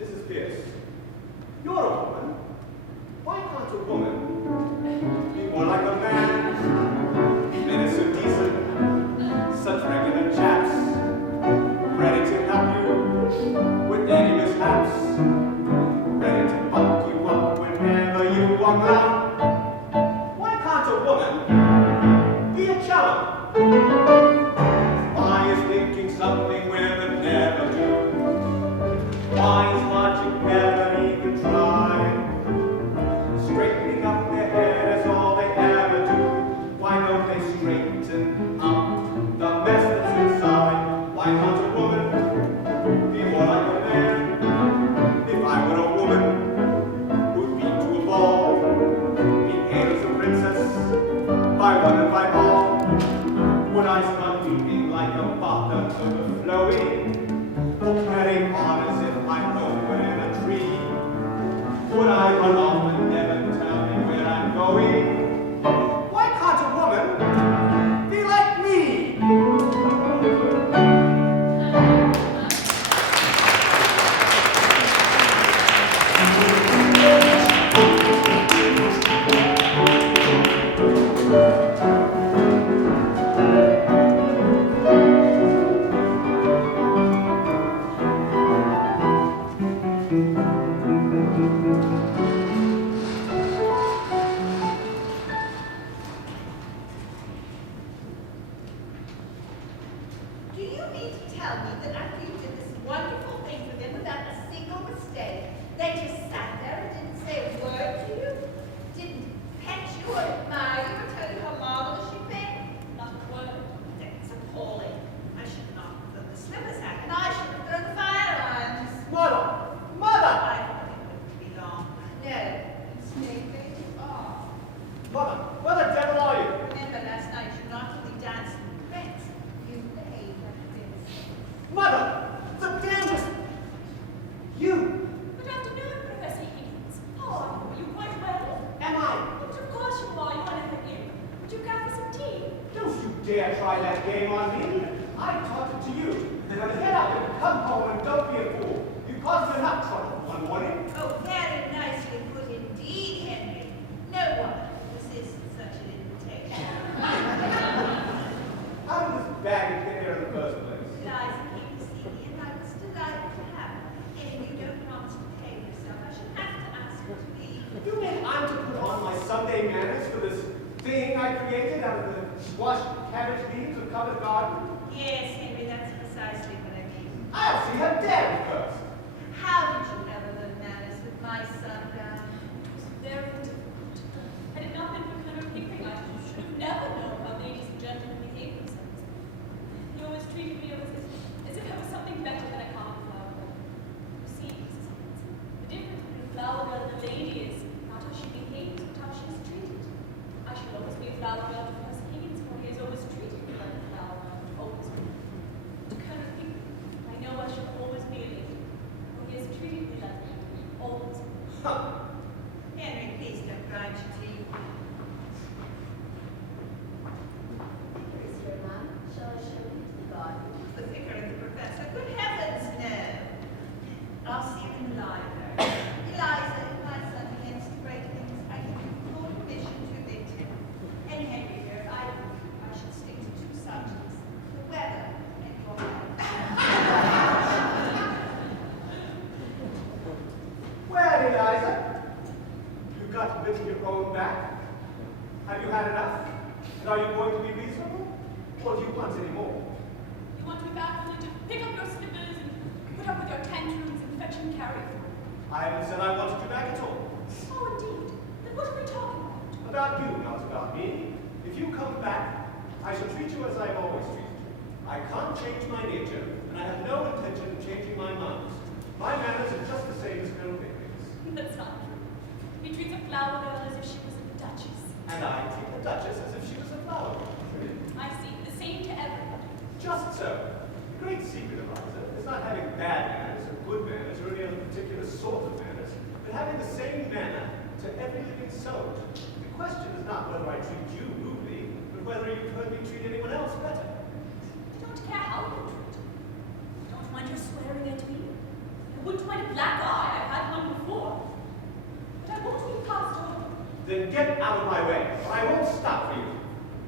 Mrs. Pierce, you're a woman. Why can't a woman be more like a man? Men are so decent, such regular chaps, ready to help you with any mishaps, ready to buck you up whenever you walk around. Why can't a woman be a challenge? Why is thinking something women never do? Why is logic never even tried? Straightening up their head is all they ever do. Why don't they straighten up the mess that's inside? Why can't a woman be more like a man? If I were a woman who'd been to a ball, been hailed as a princess by one and by all, would I start weeping like a bath overflowing, or carrying on as if my home were in a tree? Would I run off and never tell me where I'm going? Why can't a woman be like me? Do you mean to tell me that after you did this wonderful thing for them without a single mistake, they just sat there and didn't say a word to you? Didn't pet you or admire you or tell you how marvelous you've been? Not a word. That's appalling. I should not have thrown the slippers at, and I should have thrown the fire irons. Mother! Mother! I thought it wouldn't be long. No, stay where you are. Mother! Where the devil are you? Remember last night you not only danced with friends, you behaved like this. Mother! The damnedest! You! Good afternoon, Professor Higgins. How are you? Are you quite well? Am I? But of course you are. You are never ill. Would you care for some tea? Don't you dare try that game on me. I taught it to you. Now get up and come home and don't be a fool. You caused enough trouble one morning. Oh, very nicely put indeed, Henry. No one resists such an invitation. How did this baggage get here in the first place? Eliza came to see me, and I was delighted to have her. And if you don't want to behave yourself, I should have to ask you to leave. You mean I'm to put on my Sunday manners for this thing I created out of the squashed cabbage leaves of Covent Garden? Yes, Henry, that's precisely what I mean. I'll see her dead first. How did you ever learn manners with my son, Diane? It was very difficult. Had it not been for Colonel Pickering, I should have never known how ladies and gentlemen behave themselves. He always treated me as if I was something better than a common flower girl. You see, Mrs. Higgins, the difference between a flower girl and a lady is not how she behaves, but how she is treated. I should always be a flower girl to Professor Higgins, for he has always treated me like a flower girl, always been. To Colonel Pickering, I know I shall always be a lady, for he has treated me like a lady, always. Henry, please don't grind your teeth. Here is your ma'am. Shall I show you to the garden? The vicar and the professor. Good heavens, no. I'll see you in the library. Eliza, if my son begins to break things, I give you full permission to evict him. And Henry, dear, I should stick to two subjects: the weather and your health. Well, Eliza, you got a bit of your own back. Have you had enough? And are you going to be reasonable? Or do you want any more? You want to be back only to pick up your slippers and put up with your tantrums and fetch and carry. I haven't said I wanted you back at all. Oh, indeed. Then what are we talking about? About you, not about me. If you come back, I shall treat you as I've always treated you. I can't change my nature, and I have no intention of changing my manners. My manners are just the same as Colonel Higgins. That's not true. He treats a flower girl as if she was a duchess. And I treat the Duchess as if she was a flower girl. I see. The same to everybody. Just so. The great secret, Eliza, is not having bad manners or good manners or any other particular sort of manners, but having the same manner to every living soul. The question is not whether I treat you rudely, but whether you've heard me treat anyone else better. I don't care how you treat me. I don't mind your swearing at me. I wouldn't mind a black eye. I've had one before. But I won't be passed over. Then get out of my way, or I won't stop for you.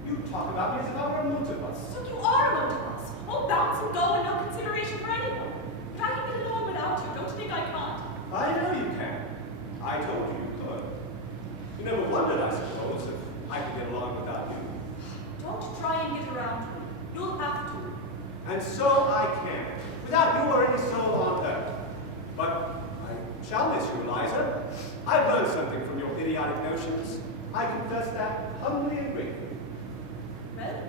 You talk about me as if I were a motor bus. So you are a motor-bus. All bounce and go and no consideration for anyone. But I can get along without you. Don't you think I can't? I know you can. I told you you could. You never wondered, I suppose, if I could get along without you. Don't try and get around me. You'll have to. And so I can, without you or any soul on earth. But I shall miss you, Eliza. I've learned something from your idiotic notions. I confess that humbly and gratefully. Well,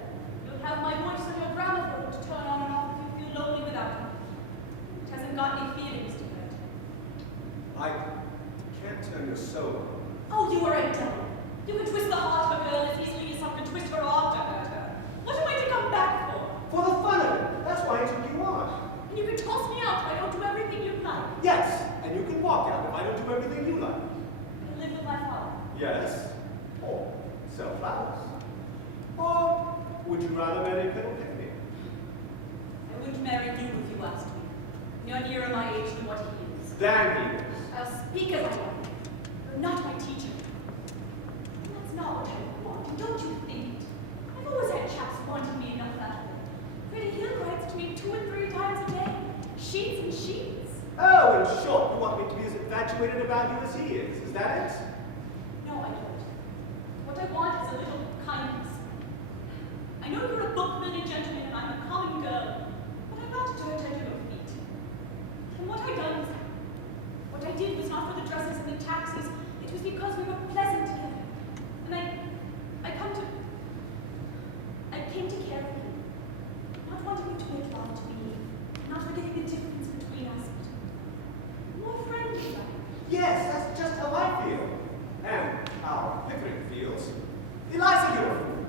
you'll have my voice on your gramophone to turn on and off if you feel lonely without me. It hasn't got any feelings to it. I can't turn your soul on. Oh, you are a devil. You can twist the heart of a girl as easily as someone can twist her arm to hurt her. What am I to come back for? For the fun of it. That's why I took you on. And you can toss me out if I don't do everything you like. Yes, and you can walk out if I don't do everything you like. And live with my father. Yes, or sell flowers. Or would you rather marry Colonel Pickney? I wouldn't marry you if you asked me. You're nearer my age than what he is. Damn he is. I'll speak as I want. You're not my teacher. And that's not what I want. And don't you think it? I've always had chaps wanting me enough that way. Freddie Hill writes to me 2 and 3 times a day. Sheets and sheets. Oh, in short, you want me to be as infatuated about you as he is. Is that it? No, I don't. What I want is a little kindness. I know you're a book-learned gentleman and I'm a common girl, but I'm not dirt under your feet. And what I did was not for the dresses and the taxis. It was because we were pleasant together. And I came to care for you. Not wanting you to make love to me, not forgetting the difference between us, but more friendly like. Yes, that's just how I feel. And how Pickering feels. Eliza, you're a fool.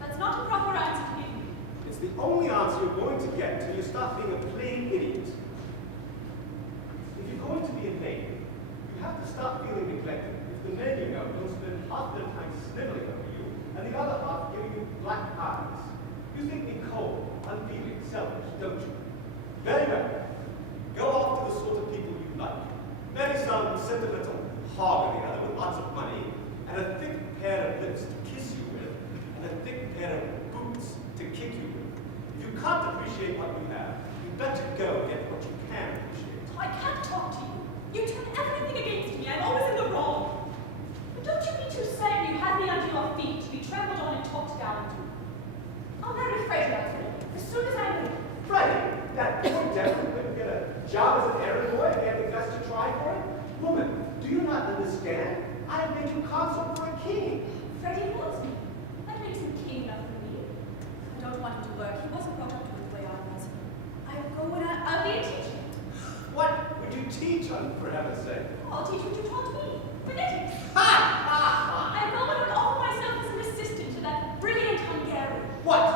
That's not a proper answer to give me. It's the only answer you're going to get until you stop being a plain idiot. If you're going to be a lady, you have to stop feeling neglected if the men you know don't spend half their time sniveling over you and the other half giving you black eyes. You think me cold, unfeeling, selfish, don't you? Very well. Go after the sort of people you like. Marry some sentimental hog or the other with lots of money and a thick pair of lips to kiss you with and a thick pair of boots to kick you with. If you can't appreciate what you have, you better go get what you can appreciate. I can't talk to you. You turn everything against me. I'm always in the wrong. But don't you mean to say you had me under your feet to be trampled on and talked down to? I'll marry Freddie as soon as I move. Freddie, that poor devil couldn't get a job as an errand boy and he had the guts to try for it? Woman, do you not understand? I have made you consort for a king. Freddie loves me. That makes him king enough for me. I don't want him to work. He wasn't brought up to it the way I was. I'll be a teacher. What would you teach on, for heaven's sake? I'll teach what you taught me. Phonetics. Ha! Ha! Ha! I thought I would offer myself as an assistant to that brilliant Hungarian. What?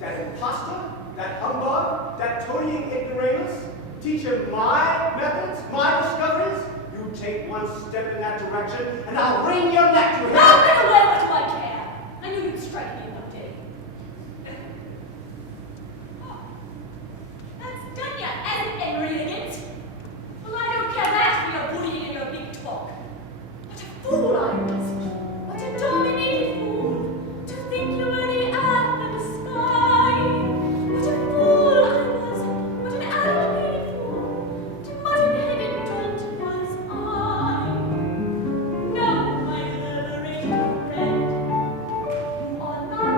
That impostor? That humbug? That toadying ignoramus? Teach him my methods? My discoveries? You take one step in that direction, and I'll wring your neck to him. Now get away, what do I care? I knew you'd strike me one day. Oh, that's done yet, hasn't it, Higgins? Well, I don't care that for your bullying and your big talk. What a fool I was. What a dominated fool. To think you were the earth and the sky. What a fool I was. What an allocated fool. To muddy-headed dolt was I. No, my liberated friend. You are not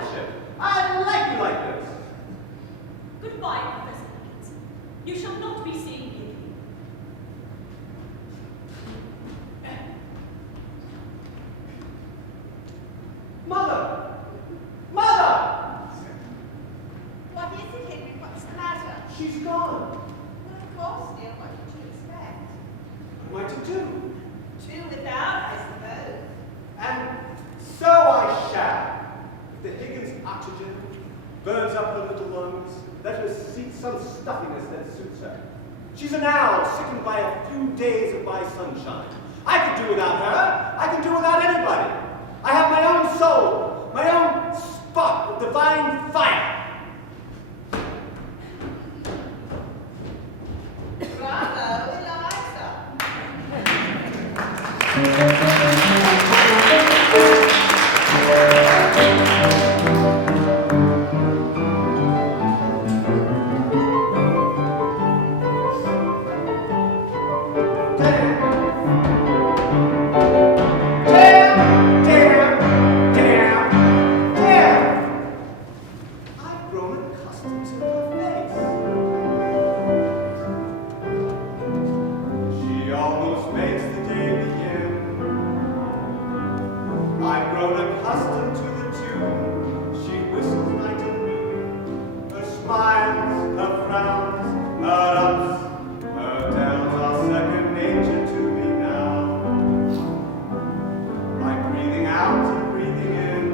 discipleship. I like you like this. Goodbye, Professor Higgins. You shall not be seeing me again. Mother! Mother! What is it, Henry? What's the matter? She's gone. Well, of course, dear. What did you expect? What am I to do? Do without, I suppose. And so I shall. If the Higgins oxygen burns up her little lungs, let her seek some stuffiness that suits her. She's an owl sickened by a few days of my sunshine. I can do without her. I can do without anybody. I have my own soul, my own spark of divine fire. Bravo, Eliza. I've grown accustomed to her face. She almost makes the day begin. I've grown accustomed to the tune. She whistles night and noon. Her smiles, her frowns, her ups, her downs are second nature to me now. Like breathing out and breathing in.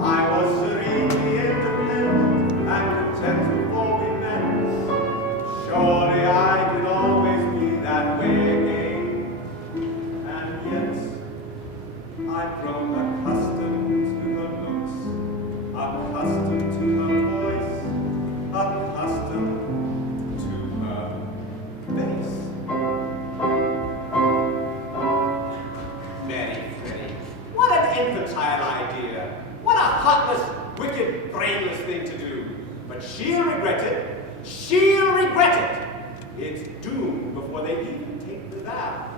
I was serenely independent and content before we met. Surely I can always be that way again. And yet, I've grown accustomed to her looks, accustomed to her voice, accustomed to her face. Mary Freddie, what an infantile idea. What a heartless, wicked, brainless thing to do. But she'll regret it. She'll regret it. It's doomed before they even take the vow.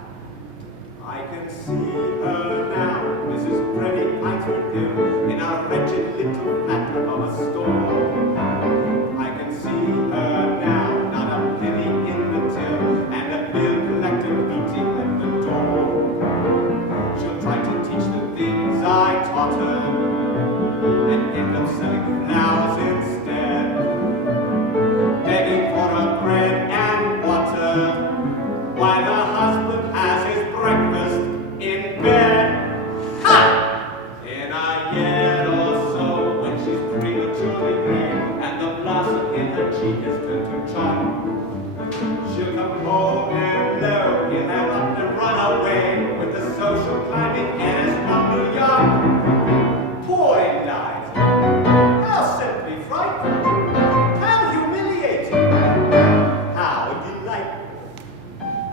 I can see her now, Mrs. Freddie Highton, in our wretched little flat above a store. I can see her now, not a penny in the till, and a bill collector beating at the door. She'll try to teach the things I taught her, and end up selling flowers instead, begging for her bread and water, while her husband has his breakfast in bed. Ha! In a year or so, when she's prematurely gray, and the blossom in her cheek is turned to chalk, she'll come home and lo, he'll have up to run away with the social climbing Ennis from New York. Poor Eliza. How simply frightful. How humiliating. How delightful.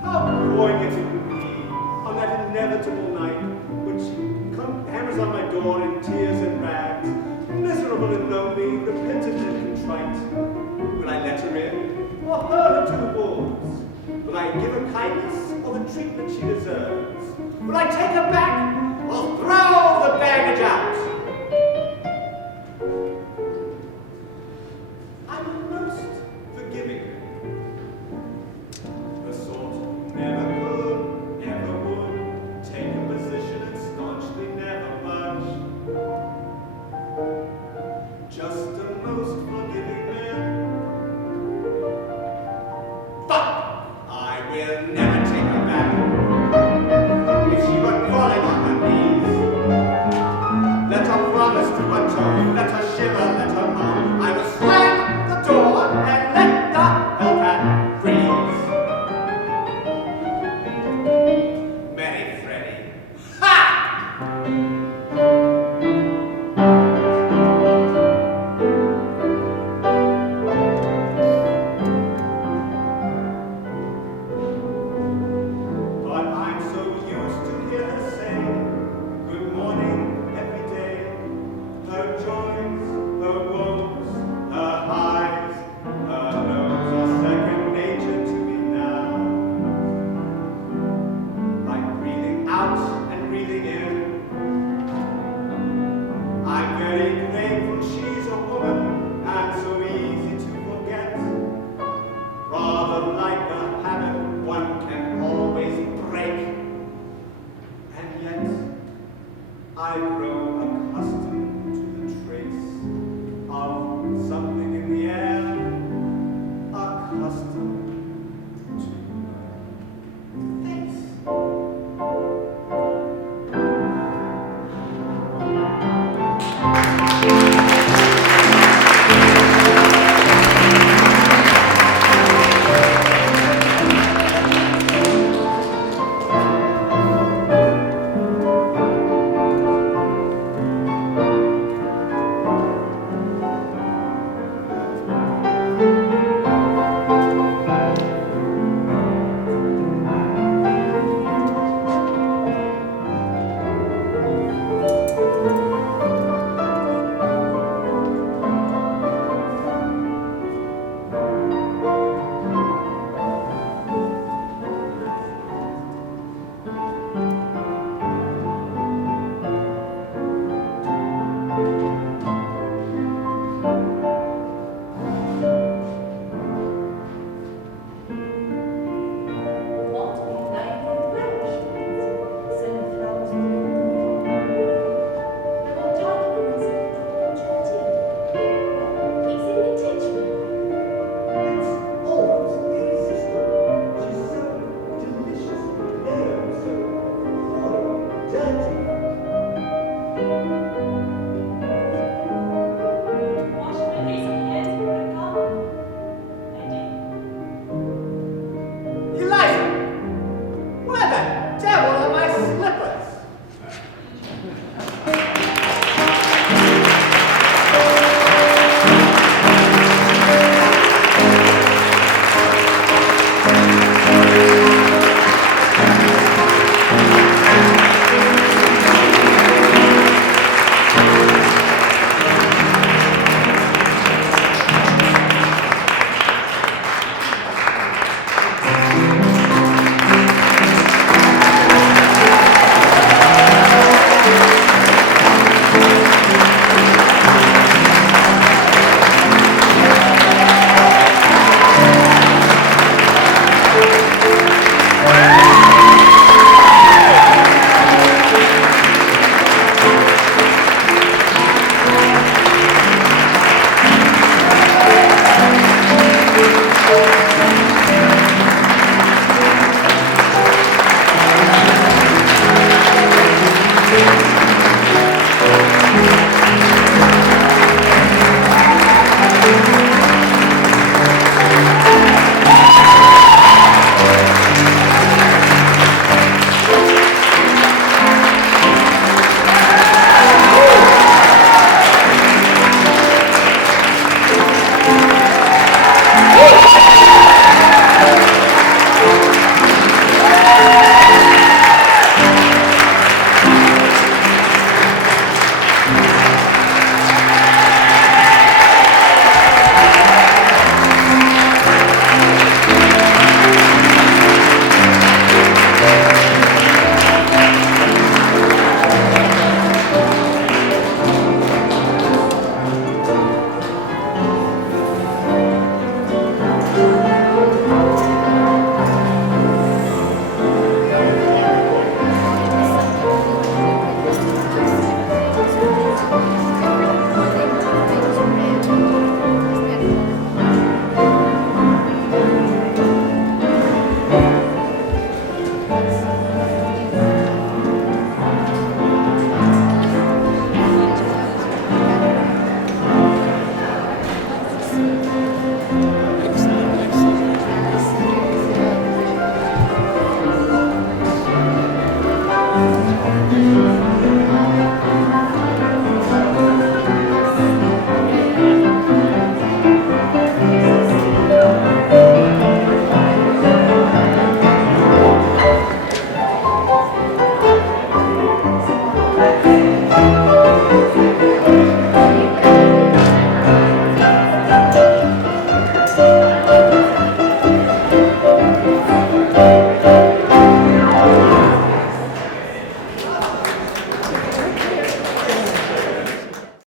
How poignant it would be on that inevitable night when she hammers on my door in tears and rags, miserable and lonely, repentant and contrite. Will I let her in, or hurl her to the wolves? Will I give her kindness, or the treatment she deserves? Will I take her back, or throw the baggage out? I'm most forgiving. The sort who never could, never would, take a position and staunchly never budge. Just a most forgiving man. But I will never take her back. If she were crawling on her knees, very grateful she's a woman and so easy to forget. Rather like a habit one can always break. And yet, I've grown